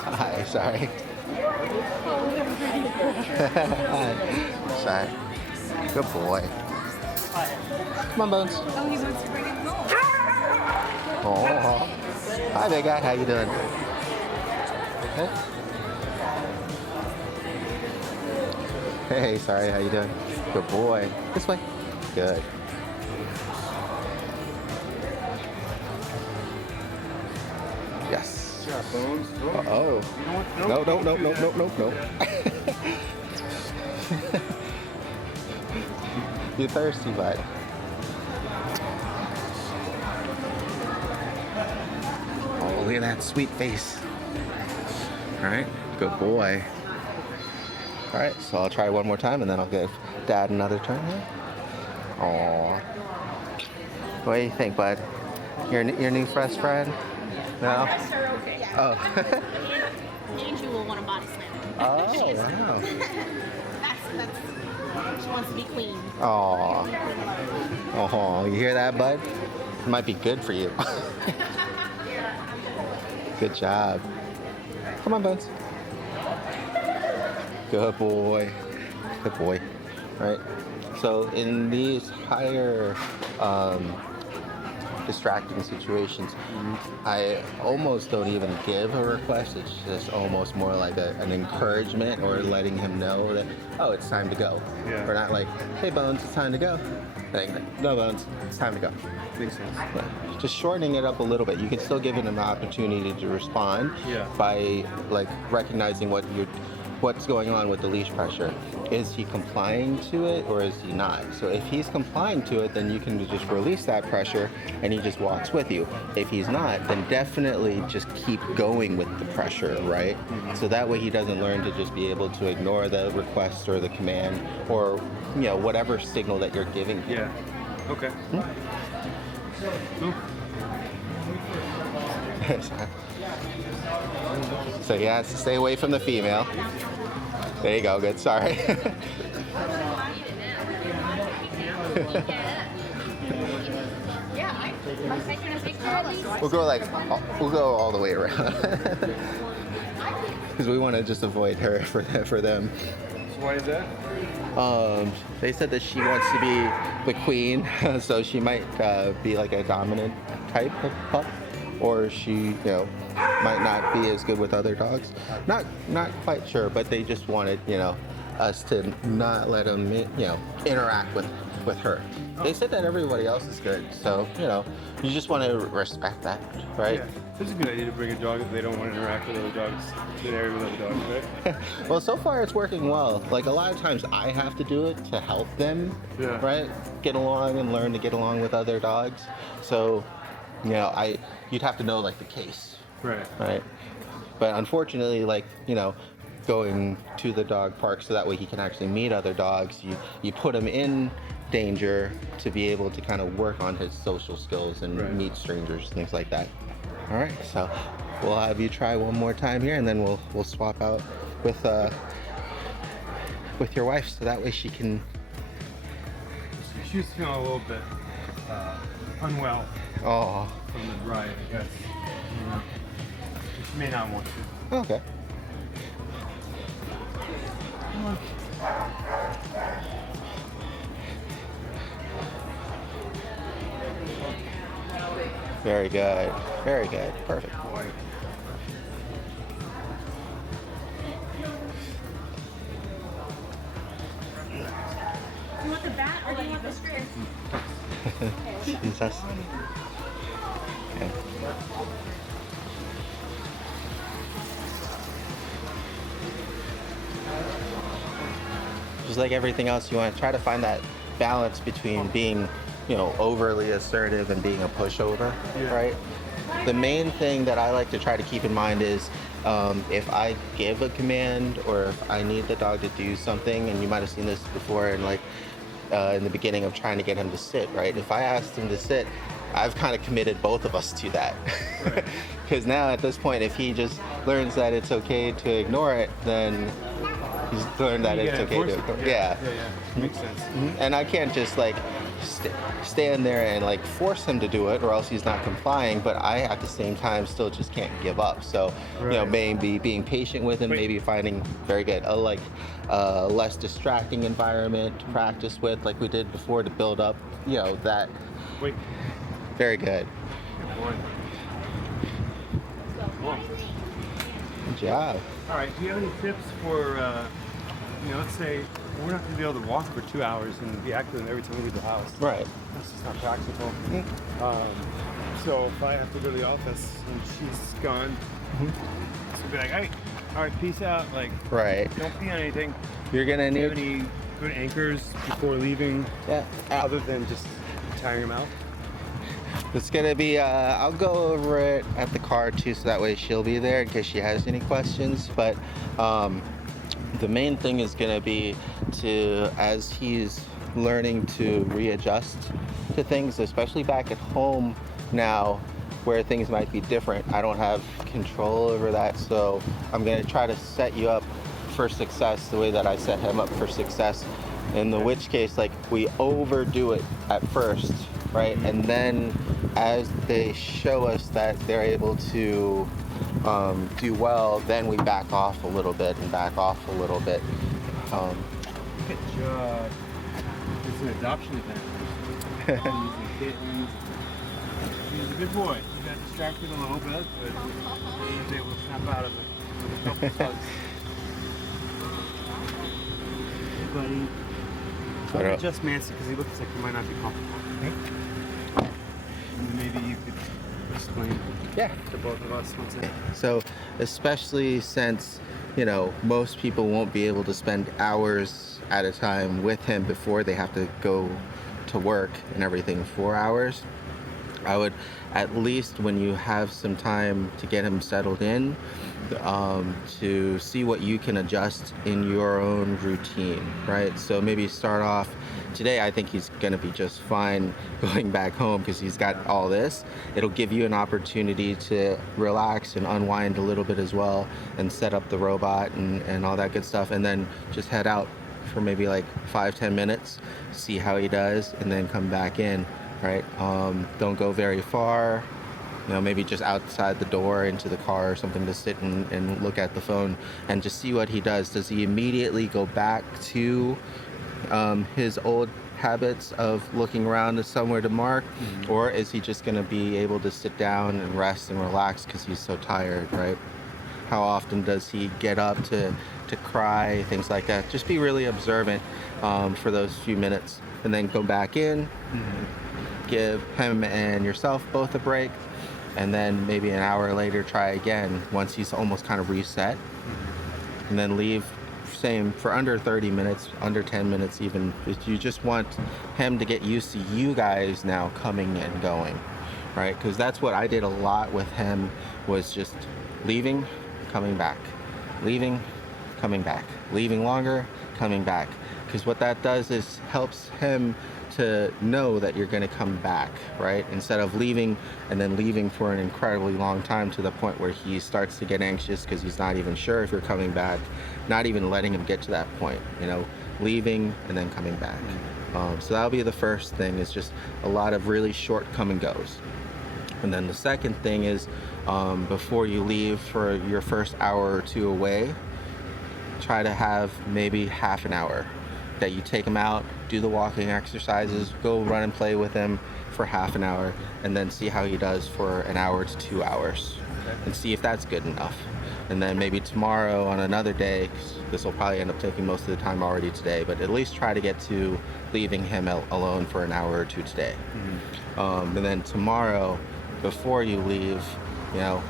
Hi, sorry. Hi. Sorry. Good boy. Come on, Bones. Oh, he wants to bring him home. Oh. Hi, big guy. How you doing? Hey. Hey, sorry. How you doing? Good boy. This way. Good. Yes. Yeah, Bones. Uh-oh. No, no, no, no, no, no, no. You thirsty, bud? Oh, look at that sweet face. All right, good boy. All right, so I'll try one more time and then I'll give Dad another turn here. Aw. What do you think, bud? Your new best friend? No? Yes, sir, okay. Yeah. Oh. And you will want a body slam. Oh, She's- wow. She wants to be queen. Aw. Oh, you hear that, bud? It might be good for you. Good job. Come on, Bones. Good boy. Good boy. All right. So in these higher distracting situations, I almost don't even give a request. It's just almost more like an encouragement or letting him know that, oh, it's time to go. Yeah. We're not like, hey, Bones, it's time to go. Like, no, Bones, it's time to go. Makes sense. But just shortening it up a little bit. You can still give him an opportunity to respond by like recognizing what's going on with the leash pressure. Is he complying to it or is he not? So if he's complying to it, then you can just release that pressure and he just walks with you. If he's not, then definitely just keep going with the pressure, right? So that way he doesn't learn to just be able to ignore the request or the command or whatever signal that you're giving him. Yeah. Okay. So he has to stay away from the female. There you go, good, sorry. We'll go all the way around. Because we want to just avoid her for them. So why is that? They said that she wants to be the queen, so she might be like a dominant type of pup. or she, might not be as good with other dogs. Not quite sure, but they just wanted, us to not let them, interact with her. They said that everybody else is good, so, you just want to respect that, right? Yeah, it's a good idea to bring a dog if they don't want to interact with other dogs, to an area with other dogs, right? Well, so far it's working well. Like a lot of times I have to do it to help them, right? Get along and learn to get along with other dogs. So, you'd have to know like the case, right? But unfortunately, like, going to the dog park so that way he can actually meet other dogs, you put him in danger to be able to kind of work on his social skills and meet strangers, things like that. All right, so we'll have you try one more time here, and then we'll swap out with your wife, so that way she can. She's feeling a little bit unwell from the ride, I guess. She may not want to. Okay. Very good. Very good. Perfect. You want the bat or do you want the string? Jesus. Okay. Just like everything else, you want to try to find that balance between being, overly assertive and being a pushover, right? The main thing that I like to try to keep in mind is if I give a command or if I need the dog to do something, and you might have seen this before in the beginning of trying to get him to sit, right? If I asked him to sit, I've kind of committed both of us to that. Because now at this point, if he just learns that it's okay to ignore it, then he's learned that it's okay to ignore it. Yeah. Makes sense. And I can't just stand there and force him to do it, or else he's not complying. But I, at the same time, still just can't give up. So, maybe being patient with him, maybe finding a less distracting environment to practice with, like we did before, to build up, that. Wait. Very good. Good boy. Cool. Good job. All right. Do you have any tips for, let's say we're not going to be able to walk for 2 hours and be active every time we leave the house. Right. That's just not practical. So if I have to go to the office and she's gone, so be like, hey, all right, peace out. Right. Don't pee on anything. You're gonna Do you need have any good anchors before leaving? Yeah. Other than just tiring them out? It's gonna be, I'll go over it at the car too, so that way she'll be there in case she has any questions. But the main thing is gonna be as he's learning to readjust to things, especially back at home now, where things might be different. I don't have control over that, so I'm gonna try to set you up for success the way that I set him up for success. In which case, we overdo it at first, right? And then as they show us that they're able to do well, then we back off a little bit and back off a little bit. Good job. It's an adoption event. He's a good boy. He got distracted a little bit, but he was able to snap out of it with a couple slugs. Hey, buddy. I don't- Just Mancy, because he looks like he might not be comfortable. And maybe you could explain to both of us what's in it. So, especially since, most people won't be able to spend hours at a time with him before they have to go to work and everything, 4 hours, I would, at least when you have some time to get him settled in, to see what you can adjust in your own routine, right? So maybe start off today. I think he's going to be just fine going back home because he's got all this. It'll give you an opportunity to relax and unwind a little bit as well, and set up the robot and all that good stuff, and then just head out for maybe 5-10 minutes, see how he does, and then come back in, right? Don't go very far. Maybe just outside the door into the car or something, to sit and look at the phone and just see what he does. Does he immediately go back to his old habits of looking around to somewhere to mark, or is he just going to be able to sit down and rest and relax because he's so tired, right? How often does he get up to cry, things like that? Just be really observant for those few minutes, and then go back in, give him and yourself both a break, and then maybe an hour later try again once he's almost kind of reset, and then leave. Same for under 30 minutes, under 10 minutes even. You just want him to get used to you guys now coming and going, right? Because that's what I did a lot with him, was just leaving, coming back, leaving, coming back, leaving longer, coming back. Because what that does is helps him to know that you're going to come back, right? Instead of leaving and then leaving for an incredibly long time to the point where he starts to get anxious because he's not even sure if you're coming back, not even letting him get to that point, leaving and then coming back. So that'll be the first thing, is just a lot of really short come and goes. And then the second thing is, before you leave for your first hour or two away, try to have maybe half an hour that you take him out, do the walking exercises, go run and play with him for half an hour, and then see how he does for an hour to 2 hours, and see if that's good enough. And then maybe tomorrow on another day, 'cause this will probably end up taking most of the time already today, but at least try to get to leaving him alone for an hour or two today. And then tomorrow, before you leave,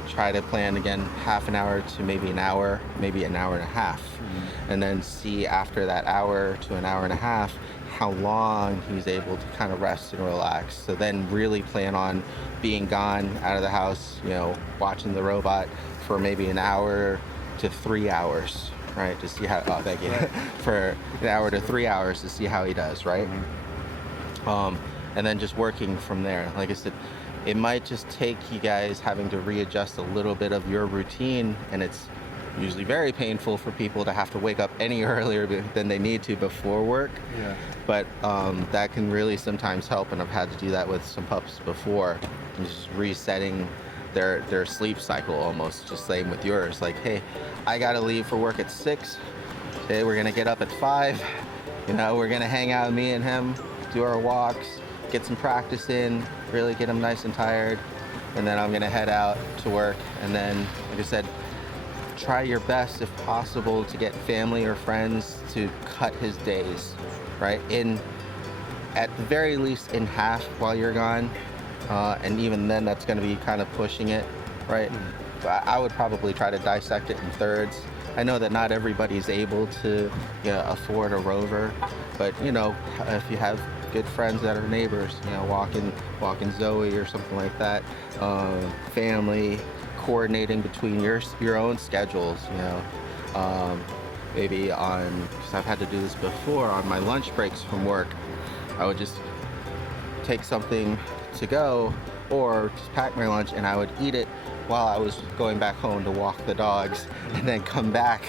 try to plan again half an hour to maybe an hour, maybe an hour and a half. And then see after that hour to an hour and a half how long he's able to kind of rest and relax. So then really plan on being gone out of the house, watching the robot for maybe an hour to 3 hours, right? To see how, thank you, for an hour to 3 hours to see how he does, right? And then just working from there. Like I said, it might just take you guys having to readjust a little bit of your routine, and it's usually very painful for people to have to wake up any earlier than they need to before work. But that can really sometimes help, and I've had to do that with some pups before, just resetting their sleep cycle almost. Just same with yours, like, hey, I gotta leave for work at 6. Today we're gonna get up at 5. We're gonna hang out, me and him, do our walks, get some practice in, really get him nice and tired, and then I'm gonna head out to work. And then, like I said, try your best if possible to get family or friends to cut his days, right? At the very least in half while you're gone, and even then that's gonna be kind of pushing it, right? I would probably try to dissect it in thirds. I know that not everybody's able to afford a rover, but if you have good friends that are neighbors, walking Zoe or something like that, family, coordinating between your own schedules, maybe because I've had to do this before, on my lunch breaks from work, I would just take something to go or just pack my lunch, and I would eat it while I was going back home to walk the dogs, and then come back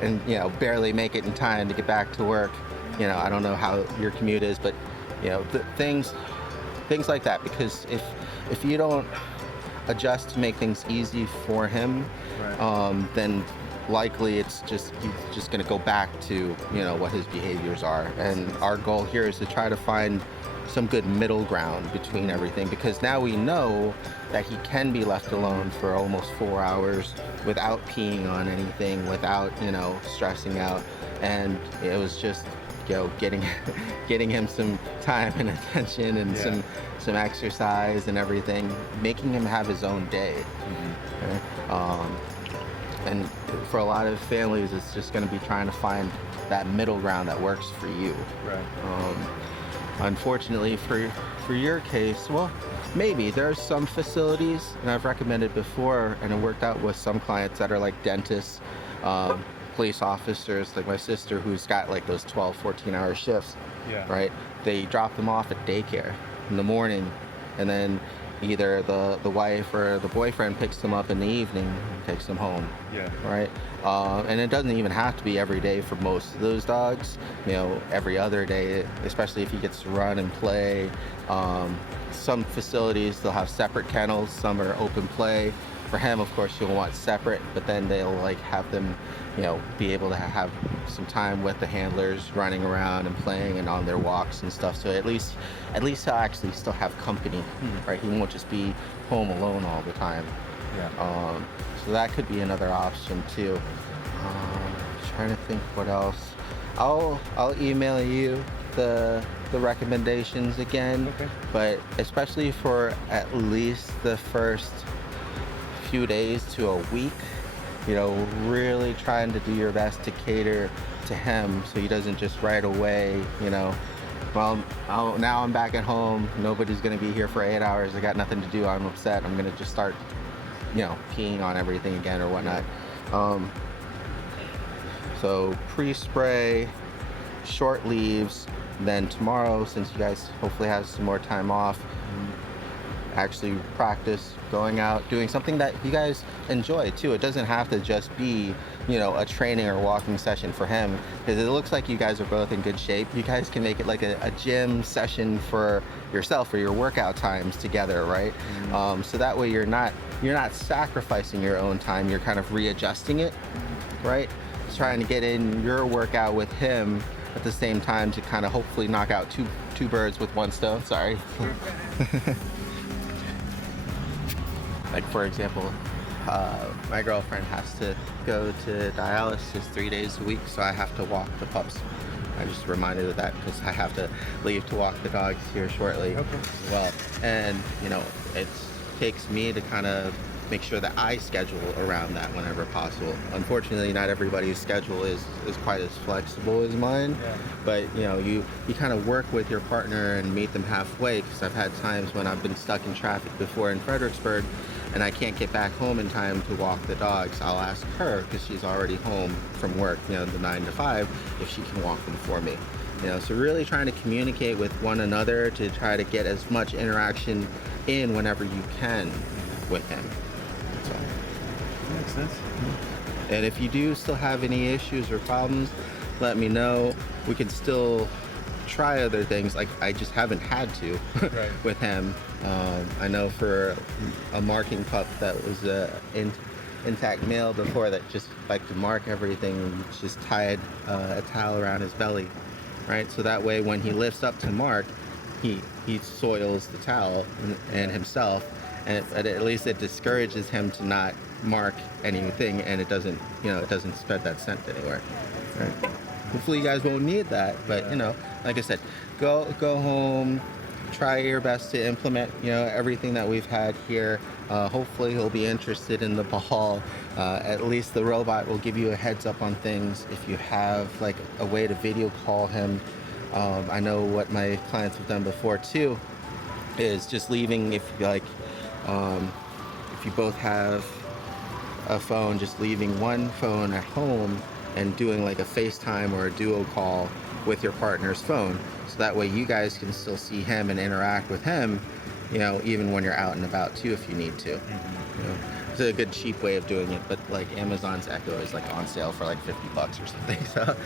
and barely make it in time to get back to work. I don't know how your commute is, but things like that, because if you don't adjust to make things easy for him, then likely he's just going to go back to what his behaviors are. And our goal here is to try to find some good middle ground between everything, because now we know that he can be left alone for almost 4 hours without peeing on anything, without stressing out. And it was just getting him some time and attention, and some exercise and everything, making him have his own day. Okay? And for a lot of families, it's just going to be trying to find that middle ground that works for you. Unfortunately for your case, well, maybe there's some facilities, and I've recommended before, and it worked out with some clients that are like dentists, police officers, like my sister, who's got like those 12, 14-hour shifts, right? They drop them off at daycare in the morning, and then either the wife or the boyfriend picks them up in the evening and takes them home, right? And it doesn't even have to be every day for most of those dogs, every other day, especially if he gets to run and play. Some facilities, they'll have separate kennels, some are open play, For him, of course, you'll want separate, but then they'll like have them, be able to have some time with the handlers running around and playing and on their walks and stuff. So at least he'll actually still have company, right? He won't just be home alone all the time. Yeah. So that could be another option too. Trying to think what else. I'll email you the recommendations again. Okay. But especially for at least the first few days to a week, really trying to do your best to cater to him so he doesn't just right away, well, now I'm back at home, nobody's gonna be here for 8 hours, I got nothing to do, I'm upset, I'm gonna just start, peeing on everything again or whatnot. So pre-spray, short leaves, then tomorrow, since you guys hopefully have some more time off, actually practice going out, doing something that you guys enjoy too. It doesn't have to just be, a training or walking session for him, because it looks like you guys are both in good shape. You guys can make it like a gym session for yourself or your workout times together, right? So that way you're not sacrificing your own time, you're kind of readjusting it, right? Trying to get in your workout with him at the same time to kind of hopefully knock out two birds with one stone. Sorry. Like for example, my girlfriend has to go to dialysis 3 days a week, so I have to walk the pups. I just reminded of that because I have to leave to walk the dogs here shortly as well. And it takes me to kind of make sure that I schedule around that whenever possible. Unfortunately, not everybody's schedule is quite as flexible as mine. Yeah. But you kind of work with your partner and meet them halfway, because I've had times when I've been stuck in traffic before in Fredericksburg and I can't get back home in time to walk the dogs. I'll ask her, because she's already home from work, the 9 to 5, if she can walk them for me. So really trying to communicate with one another to try to get as much interaction in whenever you can with him. So. That makes sense. And if you do still have any issues or problems, let me know. We can still try other things. Like I just haven't had to with him. I know for a marking pup that was intact male before that just liked to mark everything, just tied a towel around his belly, right? So that way when he lifts up to mark, he soils the towel and himself. And at least it discourages him to not mark anything, and it doesn't spread that scent anywhere. Right? Hopefully you guys won't need that, but like I said, go home, try your best to implement everything that we've had here. Hopefully he'll be interested in the ball. At least the robot will give you a heads up on things. If you have like a way to video call him, I know what my clients have done before too, is just leaving, if you both have a phone, just leaving one phone at home and doing like a FaceTime or a duo call with your partner's phone. So that way you guys can still see him and interact with him, even when you're out and about too, if you need to. It's a good cheap way of doing it, but like Amazon's Echo is like on sale for like $50 or something. So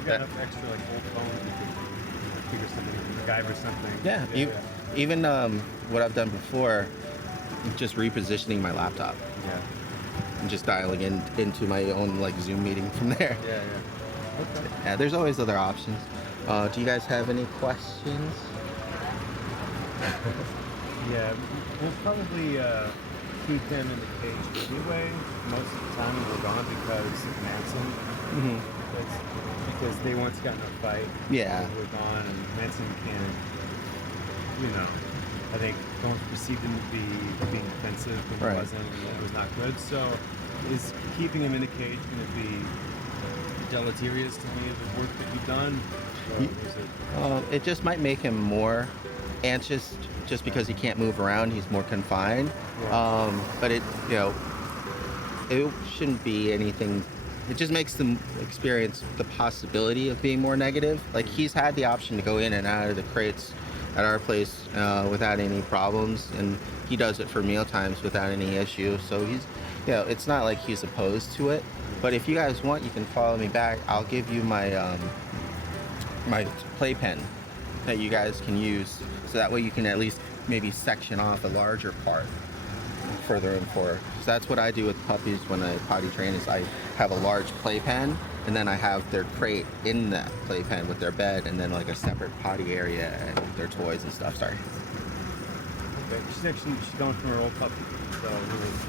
You got enough extra like old phones you could figure something, MacGyver something. yeah. Even what I've done before, just repositioning my laptop and just dialing into my own like Zoom meeting from there. Okay. Yeah, there's always other options. Do you guys have any questions? Yeah, we'll probably keep him in the cage anyway. Most of the time we're gone because of Manson. Because they once got in a fight. Yeah. We're gone, and Manson can, I think don't perceive him to be being offensive when he wasn't, and it was not good. So, is keeping him in a cage going to be deleterious to any of the work that you've done? Or is it... It just might make him more anxious just because he can't move around. He's more confined. But it shouldn't be anything. It just makes them experience the possibility of being more negative. Like he's had the option to go in and out of the crates at our place without any problems, and he does it for meal times without any issue. So he's, it's not like he's opposed to it. But if you guys want, you can follow me back. I'll give you my my playpen that you guys can use, so that way you can at least maybe section off a larger part further in for. So that's what I do with puppies when I potty train, is I have a large playpen, and then I have their crate in that playpen with their bed, and then like a separate potty area and their toys and stuff. Sorry. Okay. She's going from her old puppy, so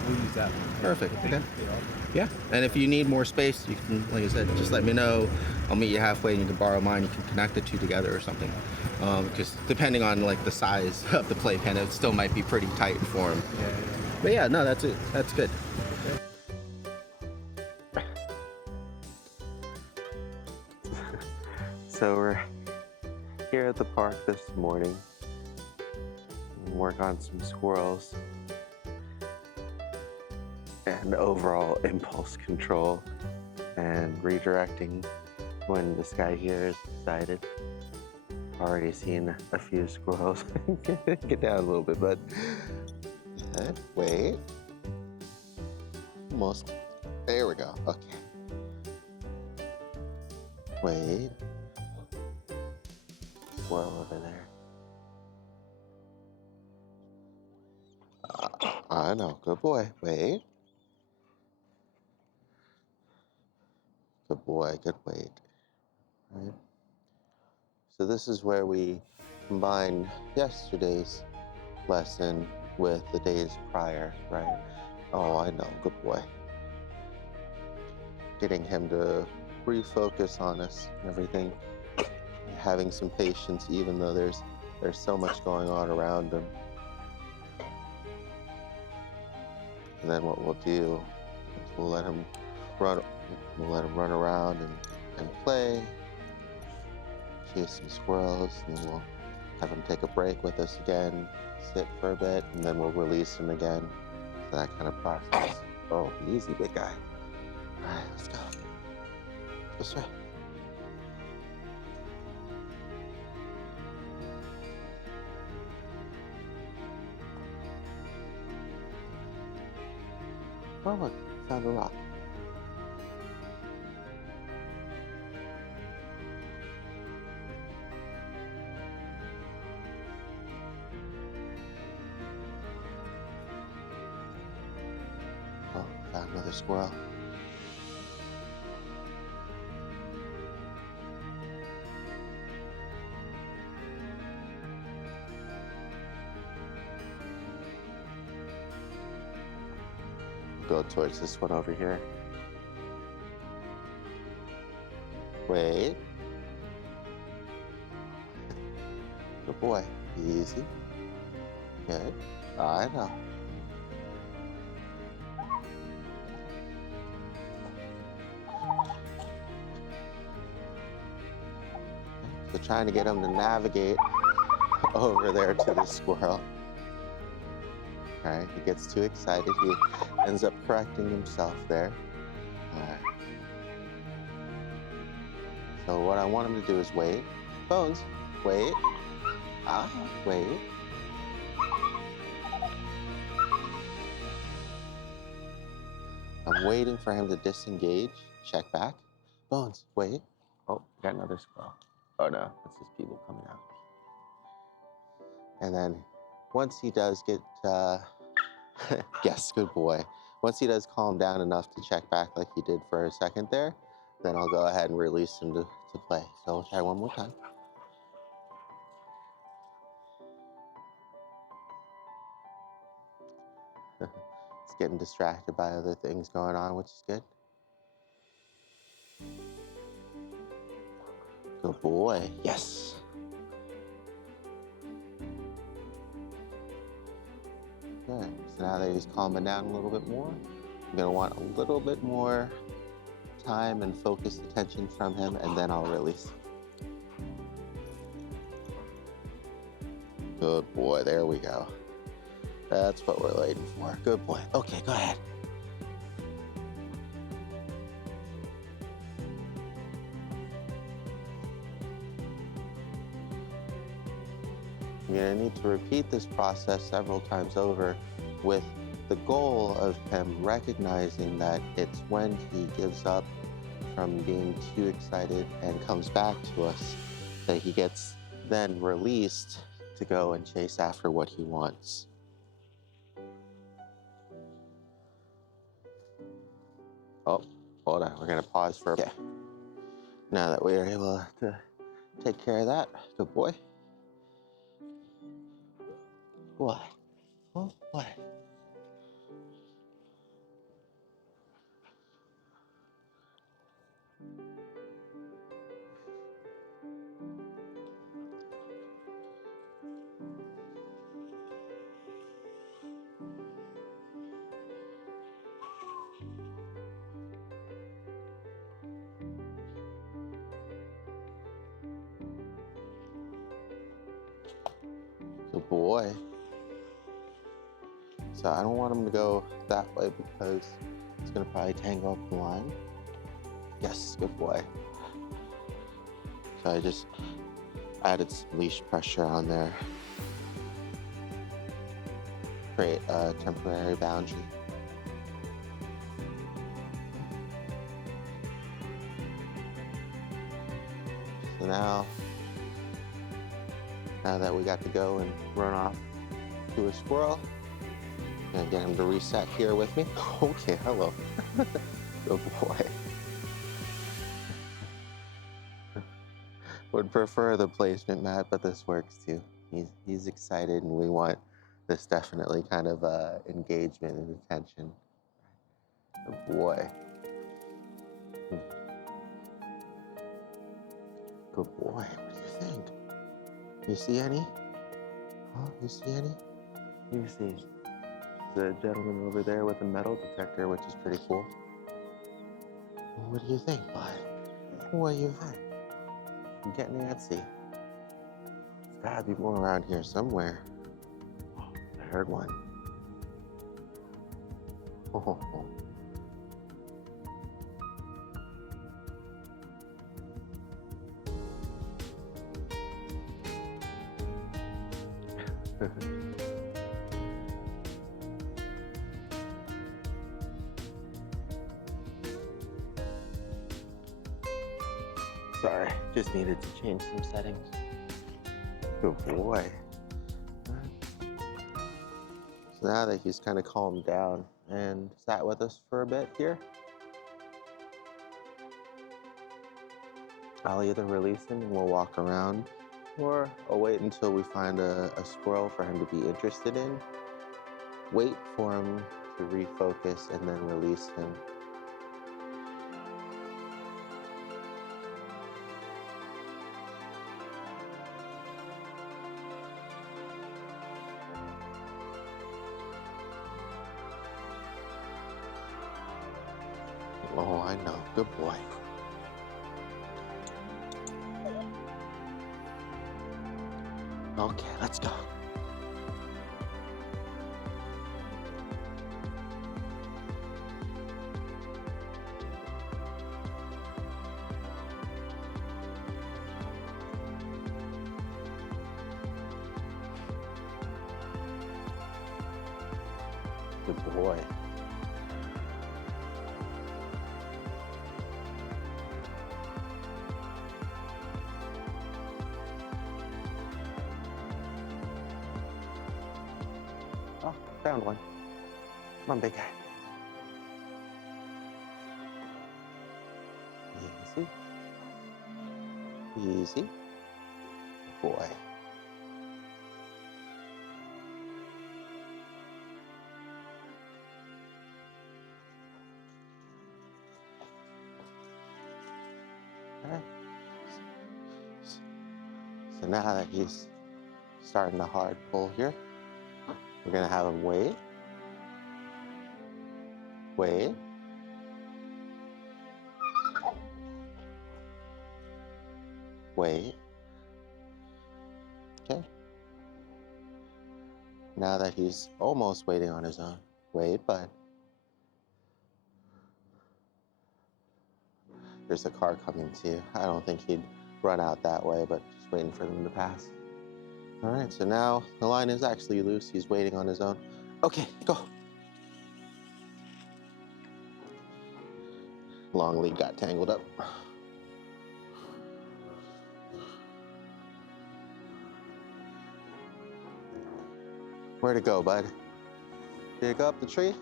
we'll use that one. Perfect. Okay. Yeah. And if you need more space, you can, like I said, just let me know. I'll meet you halfway, and you can borrow mine. You can connect the two together or something. Because depending on like the size of the playpen, it still might be pretty tight for him. Yeah. But yeah, no, that's it. That's good. So we're here at the park this morning. Work on some squirrels and overall impulse control and redirecting when this guy here is excited. Already seen a few squirrels get down a little bit, but wait. Almost. There we go. Okay. Wait. Squirrel over there. I know. Good boy. Wait. Good boy. Good wait. Right. So this is where we combine yesterday's lesson with the days prior, right? Oh, I know. Good boy. Getting him to refocus on us and everything. Having some patience, even though there's so much going on around him. And then what we'll do is we'll let him run around and play, chase some squirrels, and then we'll have him take a break with us again, sit for a bit, and then we'll release him again. So that kind of process. Oh, easy, big guy. All right, let's go. This way. Oh, look, found a rock. Oh, found another squirrel. Go towards this one over here. Wait. Good boy. Easy. Good. I know. So trying to get him to navigate over there to the squirrel. All right, he gets too excited. He ends up correcting himself there. All right. So what I want him to do is wait. Bones, wait. Wait. I'm waiting for him to disengage. Check back. Bones, wait. Oh, got another squirrel. Oh no, that's just people coming out. And then once he does get, yes, good boy. Once he does calm down enough to check back like he did for a second there, then I'll go ahead and release him to play. So we'll try one more time. It's getting distracted by other things going on, which is good. Good boy. Yes. Good. So now that he's calming down a little bit more, I'm going to want a little bit more time and focused attention from him, and then I'll release. Good boy. There we go. That's what we're waiting for. Good boy. Okay, go ahead. You're going to need to repeat this process several times over with the goal of him recognizing that it's when he gives up from being too excited and comes back to us that he gets then released to go and chase after what he wants. Oh, hold on. We're gonna pause for a bit. Now that we are able to take care of that, good boy. What? Oh, what? Good boy. So I don't want him to go that way because it's gonna probably tangle up the line. Yes, good boy. So I just added some leash pressure on there. Create a temporary boundary. So now that we got to go and run off to a squirrel, I'm gonna get him to reset here with me. Okay, hello. Good boy. Would prefer the placement mat, but this works too. He's excited, and we want this definitely kind of engagement and attention. Good boy. Good boy. What do you think? You see any? Huh? You see any? You see the gentleman over there with a metal detector, which is pretty cool. What do you think, bud? What do you think? I'm getting antsy. There's gotta be more around here somewhere. Oh, I heard one. Oh. Sorry, just needed to change some settings. Good boy. So now that he's kind of calmed down and sat with us for a bit here, I'll either release him and we'll walk around, or I'll wait until we find a squirrel for him to be interested in, wait for him to refocus, and then release him. Oh, I know. Good boy. Okay, let's go. Good boy. Oh, found one. Come on, big guy. Easy. Easy. Boy. All right. So now that he's starting a hard pull here, we're gonna have him wait. Wait. Wait. Okay. Now that he's almost waiting on his own, wait, bud. There's a car coming too. I don't think he'd run out that way, but just waiting for them to pass. All right, so now the line is actually loose. He's waiting on his own. Okay, go. Long lead got tangled up. Where'd it go, bud? Did it go up the tree?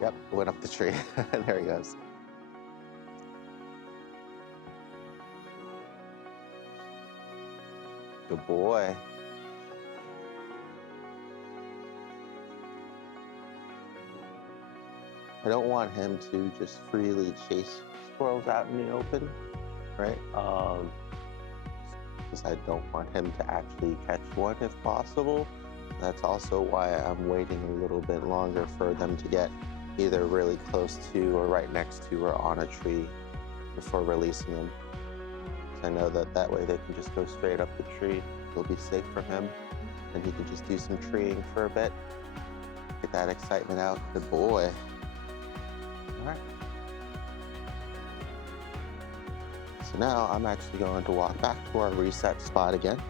Yep, went up the tree. There he goes. Good boy. I don't want him to just freely chase squirrels out in the open, right? Because I don't want him to actually catch one if possible. That's also why I'm waiting a little bit longer for them to get either really close to or right next to or on a tree before releasing them. I know that that way they can just go straight up the tree. It'll be safe for him, and he can just do some treeing for a bit. Get that excitement out. Good boy. All right. So now I'm actually going to walk back to our reset spot again.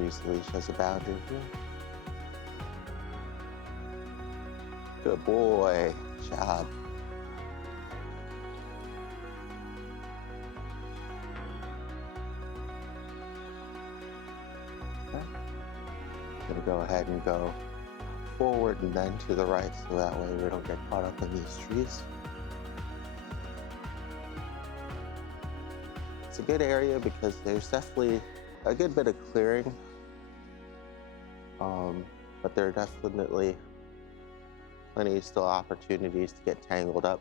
Use the leash as a boundary here. Good boy. Good job. Okay. I'm gonna go ahead and go forward and then to the right so that way we don't get caught up in these trees. It's a good area because there's definitely a good bit of clearing, but there are definitely plenty still opportunities to get tangled up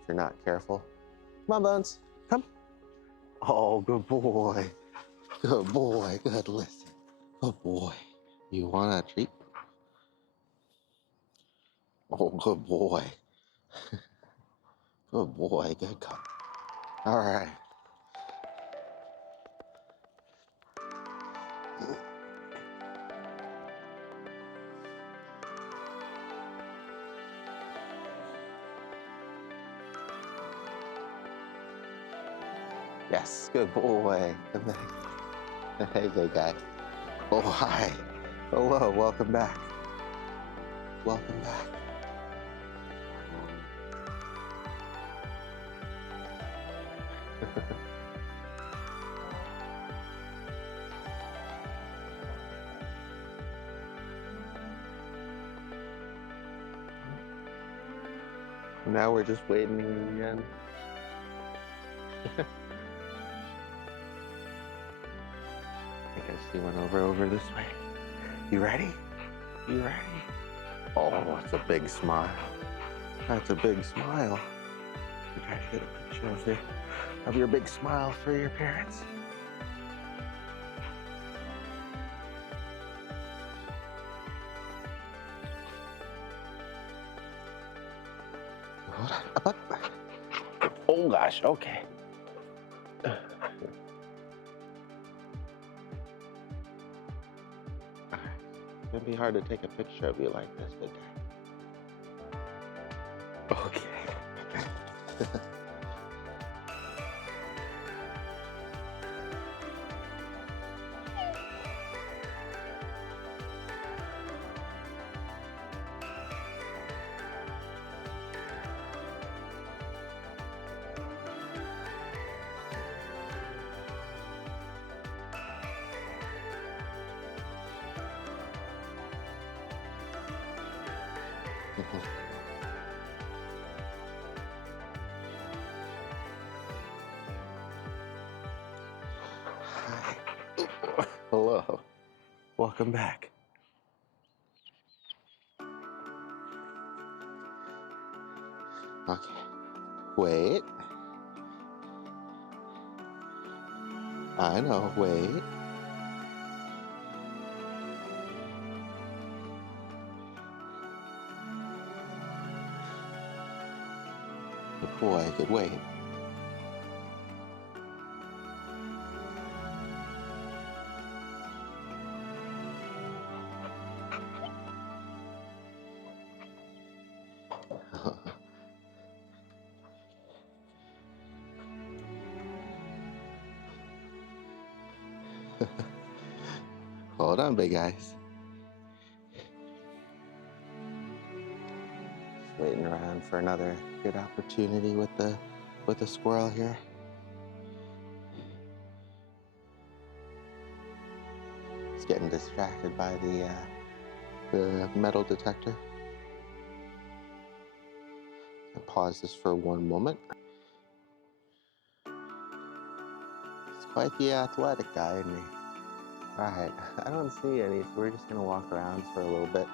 if you're not careful. Come on, Bones, come. Oh, good boy. Good boy, good listen. Good boy. You want a treat? Oh, good boy. Good boy, good girl. All right. Yes, good boy. Come back. Hey, good guy. Oh, hi. Hello, welcome back. Welcome back. Now we're just waiting again. I think I see one over this way. You ready? You ready? Oh, that's a big smile. That's a big smile. You gotta get a picture of your big smile for your parents. Hold on. Up. Oh gosh, okay. It's gonna be hard to take a picture of you like this, big guy. Okay. Hi. Hello. Welcome back. Okay. Wait. I know. Wait. Good boy. Good wait. Hold on, big guys. Just waiting around for another good opportunity with the squirrel here. He's getting distracted by the the metal detector. I'll pause this for one moment. It's quite the athletic guy in me. Alright, I don't see any, so we're just gonna walk around for a little bit.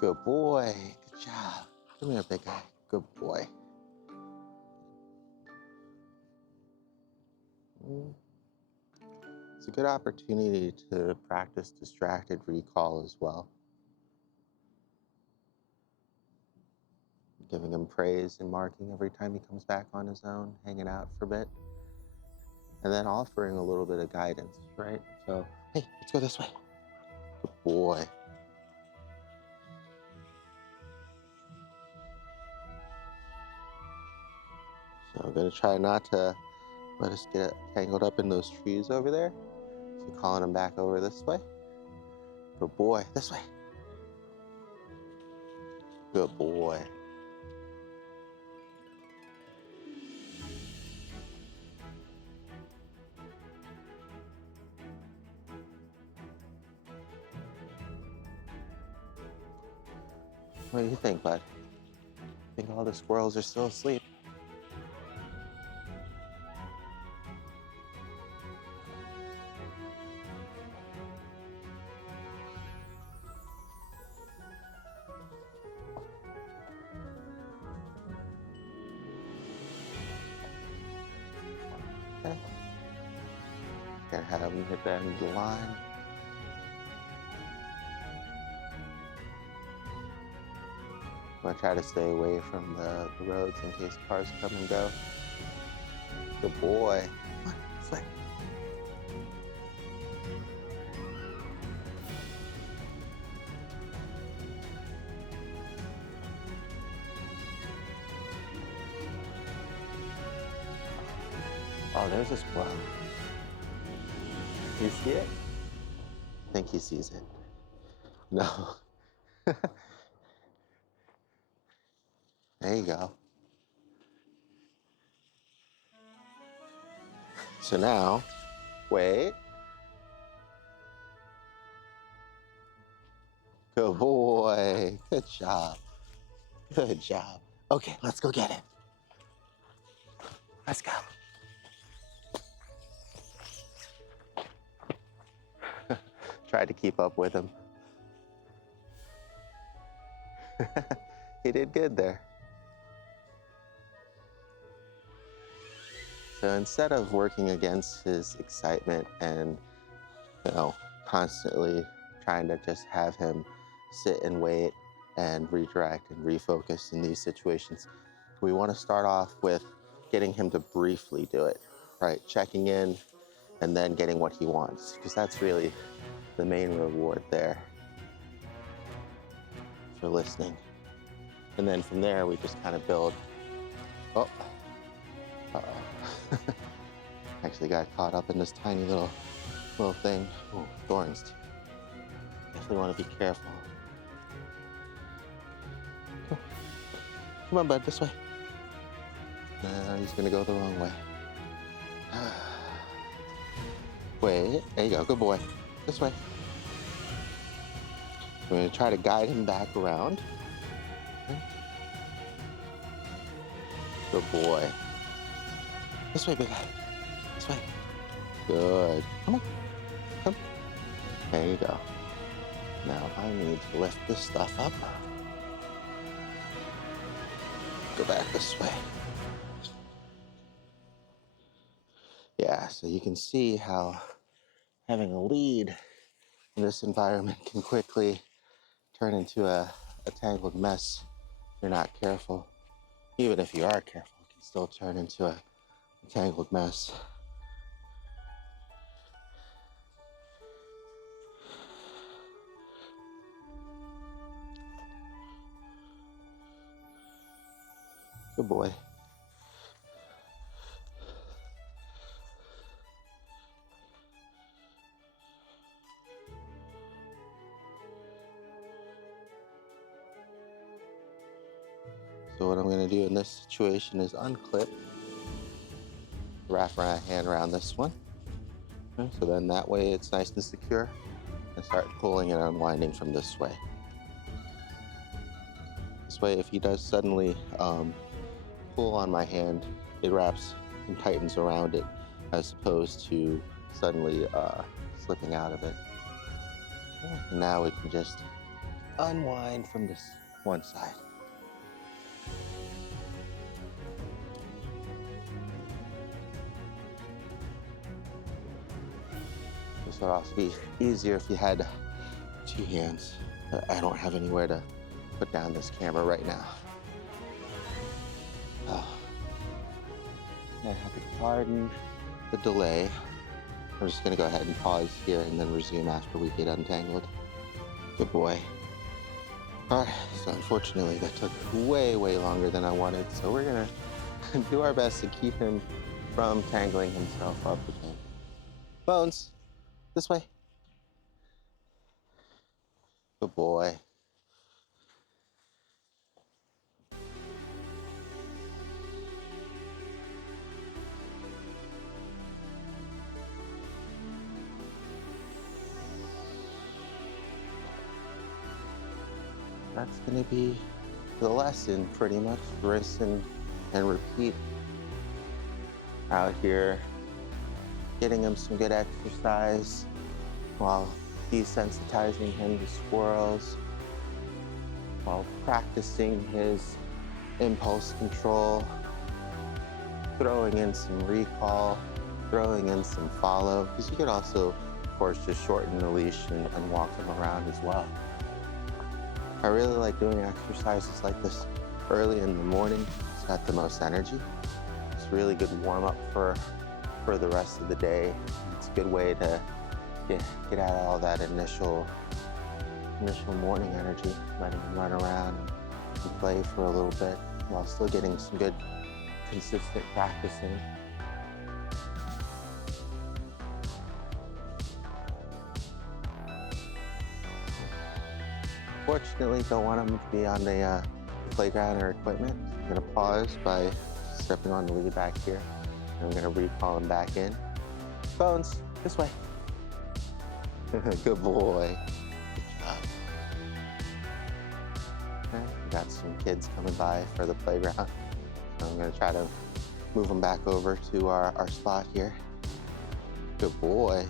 Good boy. Good job. Come here, big guy. Good boy. It's a good opportunity to practice distracted recall as well. Giving him praise and marking every time he comes back on his own, hanging out for a bit. And then offering a little bit of guidance, right? So, hey, let's go this way. Good boy. So I'm gonna try not to let us get tangled up in those trees over there. So calling him back over this way. Good boy. This way. Good boy. What do you think, bud? Think all the squirrels are still asleep? Okay. Gotta have them hit that end of the line. I'm gonna try to stay away from the roads in case cars come and go. Good boy. Come on, this way. Oh, there's a squirrel. You see it? I think he sees it. No. There you go. So now, wait. Good boy. Good job. Good job. Okay, let's go get it. Let's go. Tried to keep up with him. He did good there. So instead of working against his excitement and, constantly trying to just have him sit and wait and redirect and refocus in these situations, we want to start off with getting him to briefly do it, right? Checking in and then getting what he wants, because that's really the main reward there for listening. And then from there, we just kind of build. Oh, uh-oh. Actually got caught up in this tiny little thing. Oh, thorns. Definitely want to be careful. Come on, bud, this way. No, he's gonna go the wrong way. Wait, there you go, good boy. This way. We're gonna try to guide him back around. Okay. Good boy. This way, big guy. This way. Good. Come on. Come. There you go. Now I need to lift this stuff up. Go back this way. Yeah, so you can see how having a lead in this environment can quickly turn into a tangled mess if you're not careful. Even if you are careful, it can still turn into a tangled mess. Good boy. So what I'm going to do in this situation is unclip, wrap my hand around this one. Okay, so then that way it's nice and secure, and start pulling and unwinding from this way. This way, if he does suddenly pull on my hand, it wraps and tightens around it, as opposed to suddenly slipping out of it. And now we can just unwind from this one side. This would also be easier if you had two hands. I don't have anywhere to put down this camera right now. Oh. I have to pardon the delay. I'm just gonna go ahead and pause here and then resume after we get untangled. Good boy. All right, so unfortunately that took way longer than I wanted, so we're gonna do our best to keep him from tangling himself up again. Bones, this way. Good boy. That's gonna be the lesson, pretty much. Rinse and repeat. Out here, getting him some good exercise while desensitizing him to squirrels, while practicing his impulse control, throwing in some recall, throwing in some follow, because you could also, of course, just shorten the leash and walk him around as well. I really like doing exercises like this early in the morning. It's got the most energy. It's a really good warm-up for the rest of the day. It's a good way to get out all that initial morning energy, letting him run around and play for a little bit while still getting some good consistent practice in. Fortunately, don't want him to be on the playground or equipment. I'm gonna pause by stepping on the lead back here. And I'm gonna recall him back in. Bones, this way. Good boy. Good job. Okay, we got some kids coming by for the playground. So I'm gonna try to move them back over to our spot here. Good boy.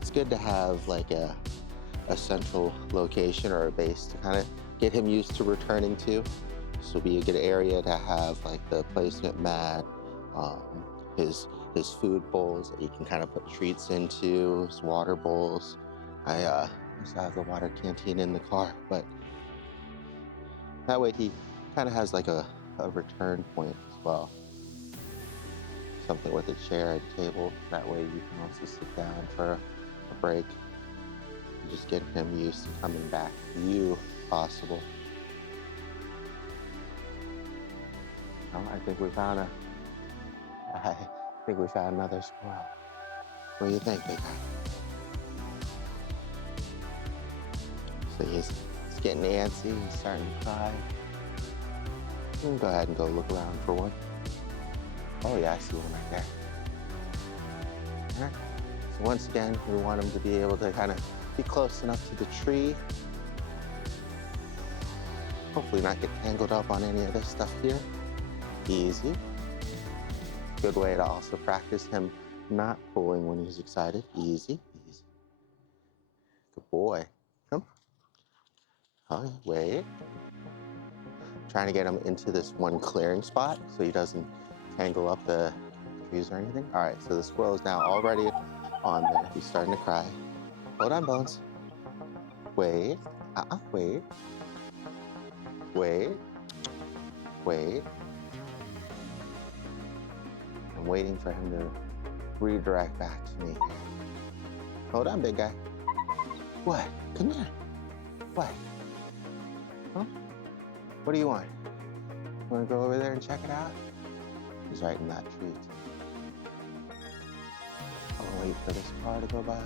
It's good to have like a central location or a base to kind of get him used to returning to. This will be a good area to have like the placement mat, his food bowls that he can kind of put treats into, his water bowls. I also have the water canteen in the car, but that way he kind of has like a return point as well. Something with a chair and table. That way you can also sit down for a break. Just get him used to coming back to you if possible. Well, I think we found another squirrel. What do you think, big guy? So he's getting antsy, he's starting to cry. You can go ahead and go look around for one. Oh yeah, I see one right there. All right. So once again, we want him to be able to kind of be close enough to the tree. Hopefully not get tangled up on any of this stuff here. Easy. Good way to also practice him not pulling when he's excited. Easy, easy. Good boy. Come. Oh, wait. Trying to get him into this one clearing spot so he doesn't tangle up the trees or anything. All right, so the squirrel is now already on there. He's starting to cry. Hold on, Bones. Wait. Wait. Wait. Wait. I'm waiting for him to redirect back to me. Hold on, big guy. What? Come here. What? Huh? What do you want? Want to go over there and check it out? He's right in that tree. I'll wait for this car to go by.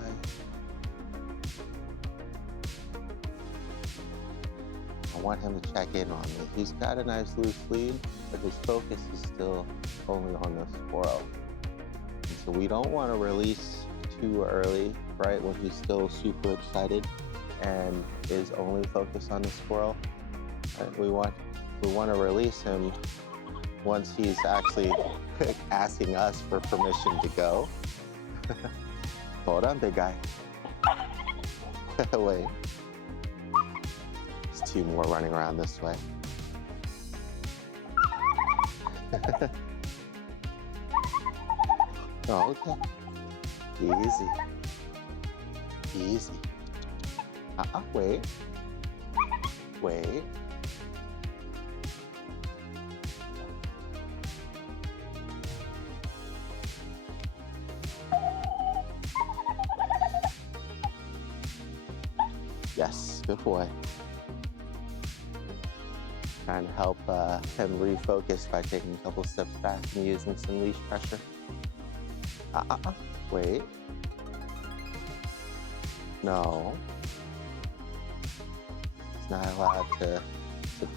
I want him to check in on me. He's got a nice loose lead, but his focus is still only on the squirrel. And so we don't want to release too early, right, when he's still super excited and is only focused on the squirrel. Right? We want to release him once he's actually asking us for permission to go. Hold on, big guy. Wait. There's two more running around this way. Oh, okay. Easy. Easy. Wait. Wait. Yes, good boy. Trying to help him refocus by taking a couple steps back and using some leash pressure. Wait. No. He's not allowed to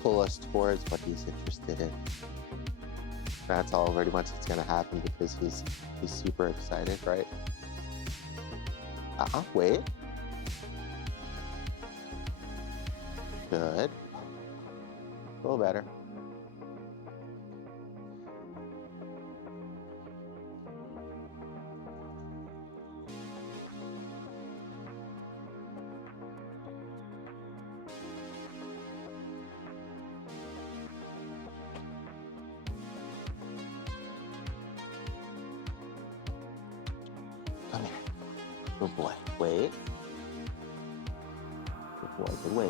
pull us towards what he's interested in. That's all pretty much that's gonna happen because he's super excited, right? Wait. Good. A little better. Come here. Good boy. Wait. Good boy. Good wait.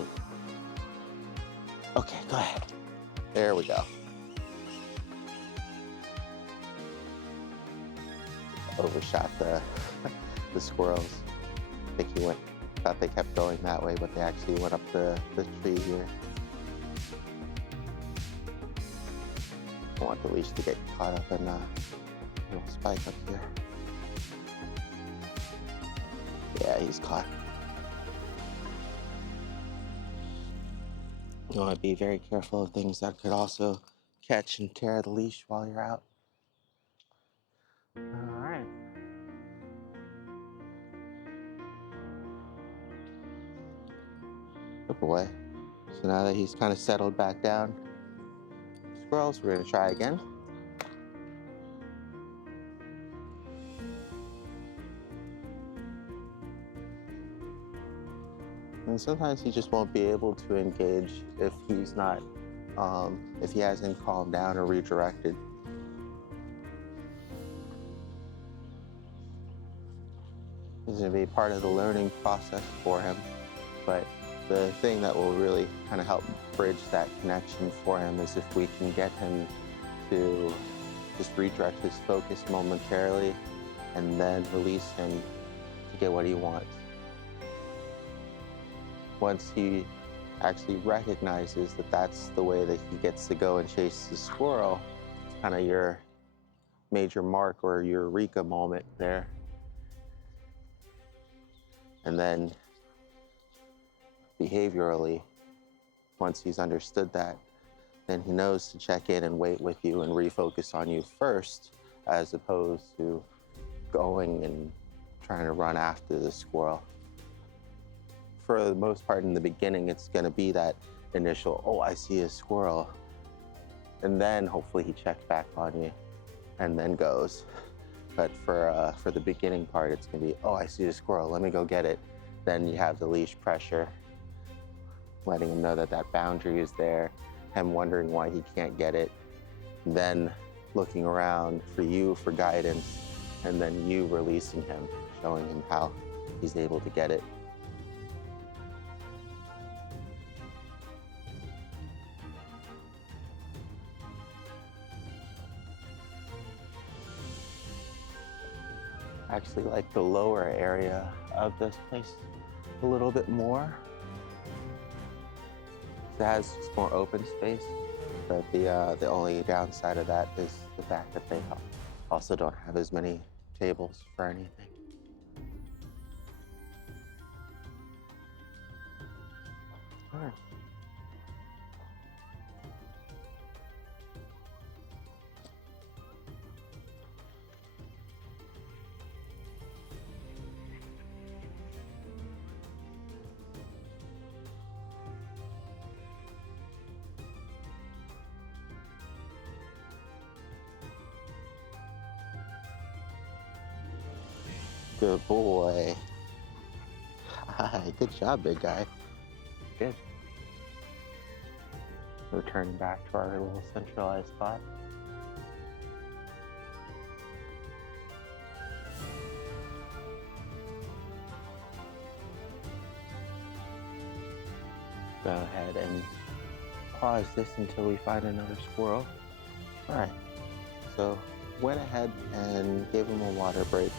Okay, go ahead. There we go. Overshot the squirrels. I think thought they kept going that way, but they actually went up the tree here. I want the leash to get caught up in a little spike up here. Yeah, he's caught. You want to be very careful of things that could also catch and tear the leash while you're out. All right. Good boy. So now that he's kind of settled back down, squirrels, we're going to try again. And sometimes he just won't be able to engage if he's not, if he hasn't calmed down or redirected. It's going to be part of the learning process for him. But the thing that will really kind of help bridge that connection for him is if we can get him to just redirect his focus momentarily and then release him to get what he wants. Once he actually recognizes that that's the way that he gets to go and chase the squirrel, it's kind of your major mark or your eureka moment there. And then behaviorally, once he's understood that, then he knows to check in and wait with you and refocus on you first, as opposed to going and trying to run after the squirrel. For the most part, in the beginning, it's going to be that initial, oh, I see a squirrel. And then hopefully he checks back on you and then goes. But for the beginning part, it's going to be, oh, I see a squirrel, let me go get it. Then you have the leash pressure, letting him know that that boundary is there, him wondering why he can't get it, then looking around for you for guidance, and then you releasing him, showing him how he's able to get it. I actually like the lower area of this place a little bit more. It has just more open space. But the only downside of that is the fact that they also don't have as many tables for anything. All right. Good boy. Hi, good job, big guy. Good. Returning back to our little centralized spot. Go ahead and pause this until we find another squirrel. All right, so went ahead and gave him a water break.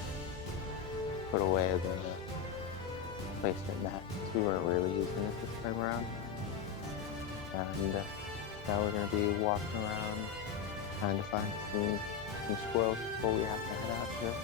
Put away the placement mat because we weren't really using it this time around. And now we're going to be walking around trying to find some squirrels before we have to head out here.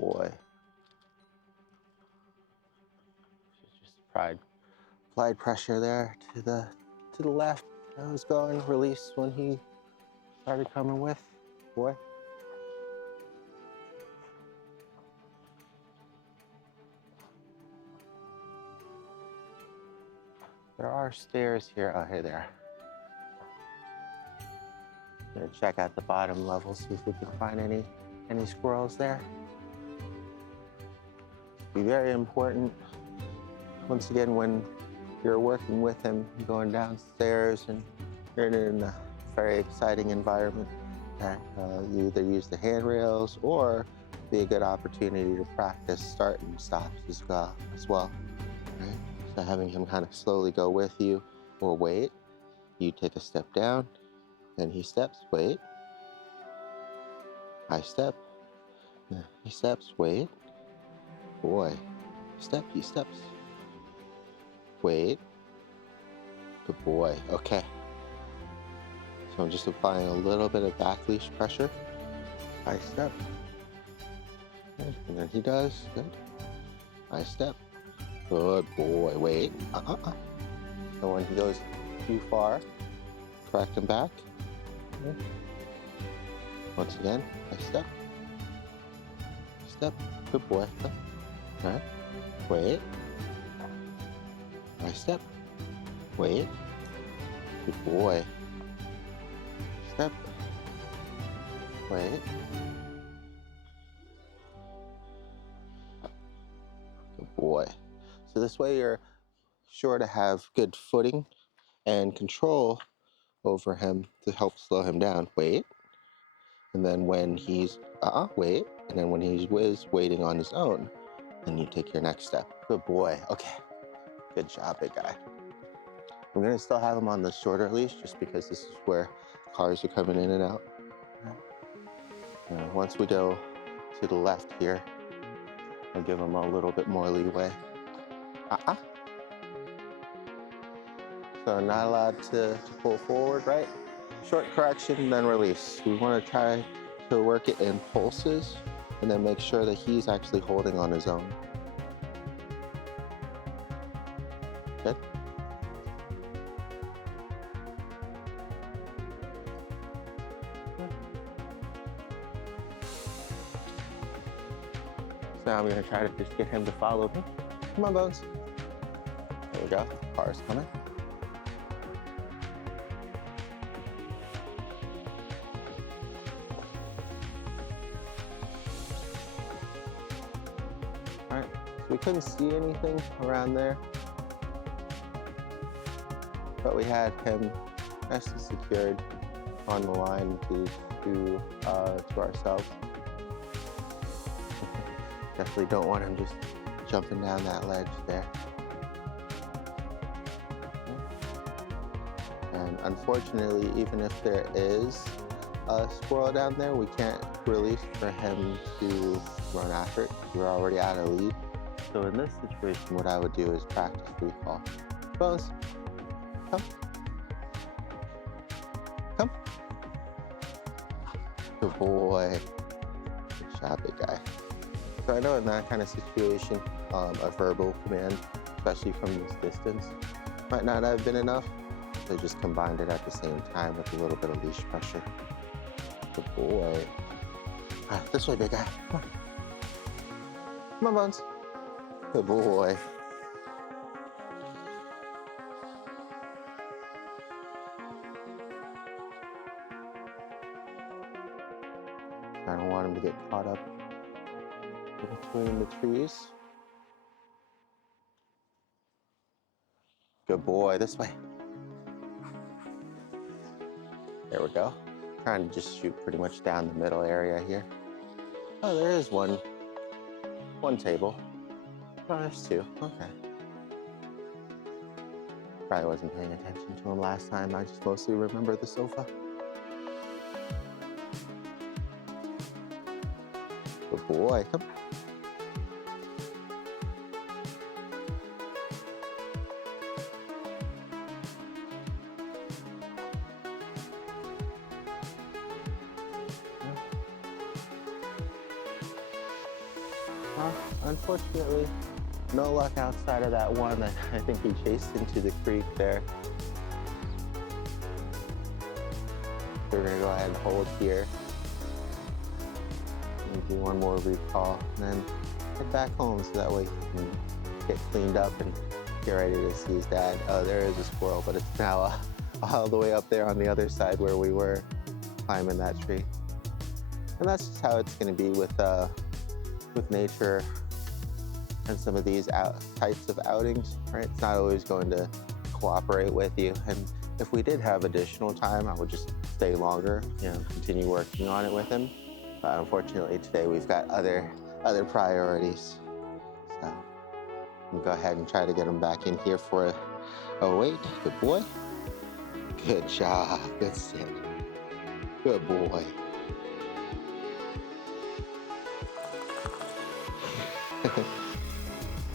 Boy. Just applied pressure there to the left. That was going, release when he started coming with. Boy. There are stairs here. Oh, hey there. Gonna check out the bottom level, see if we can find any squirrels there. Be very important, once again, when you're working with him, going downstairs and you're in a very exciting environment, that you either use the handrails or be a good opportunity to practice start and stops as well. Right? So having him kind of slowly go with you, or wait, you take a step down, then he steps, wait, I step, he steps, wait, boy, step, he steps, wait, good boy, okay. So I'm just applying a little bit of back leash pressure. I step. Good. And then he does. Good. I step. Good boy. Wait. So when he goes too far, correct him back. Good. Once again, I step. Step. Good boy. All right. Wait. I step. Wait. Good boy. Step. Wait. Good boy. So this way you're sure to have good footing and control over him to help slow him down. Wait. And then when he's wait. And then when he's waiting on his own, then you take your next step. Good boy. Okay. Good job, big guy. I'm gonna still have him on the shorter leash just because this is where cars are coming in and out. Once we go to the left here, I'll give him a little bit more leeway. So not allowed to pull forward, right? Short correction, then release. We want to try to work it in pulses and then make sure that he's actually holding on his own. Good. So now I'm going to try to just get him to follow me. Come on, Bones. There we go. Car's coming. All right. So we couldn't see anything around there, but we had him nicely secured on the line to ourselves. Definitely don't want him just jumping down that ledge there. unfortunately, even if there is a squirrel down there, we can't release for him to run after it. We're already out of lead. So in this situation, what I would do is practice recall. Bones, come. Come. Good boy. Good job, big guy. So I know in that kind of situation, a verbal command, especially from this distance, might not have been enough. So just combined it at the same time with a little bit of leash pressure. Good boy. All right, this way, big guy. Come on. Come on, Bones. Good boy. I don't want him to get caught up between the trees. Good boy, this way. There we go. Trying to just shoot pretty much down the middle area here. Oh, there is one table. Oh, there's two, okay. Probably wasn't paying attention to him last time. I just mostly remember the sofa. Good boy, come. Unfortunately, no luck outside of that one that I think he chased into the creek there. We're gonna go ahead and hold here. And do one more recall, and then head back home so that way he can get cleaned up and get ready to see his dad. Oh, there is a squirrel, but it's now all the way up there on the other side where we were climbing that tree. And that's just how it's gonna be with nature and some of these types of outings, right? It's not always going to cooperate with you. And if we did have additional time, I would just stay longer, continue working on it with him. But unfortunately today we've got other priorities. So we'll go ahead and try to get him back in here for a, oh wait, good boy. Good job, good sit. Good boy.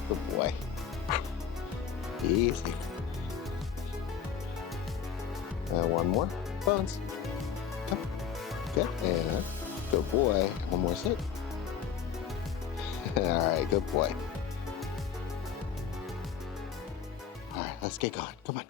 Good boy. Easy. And one more. Bones. Come. Good. And good boy. One more sit. All right, good boy. All right, let's get going. Come on.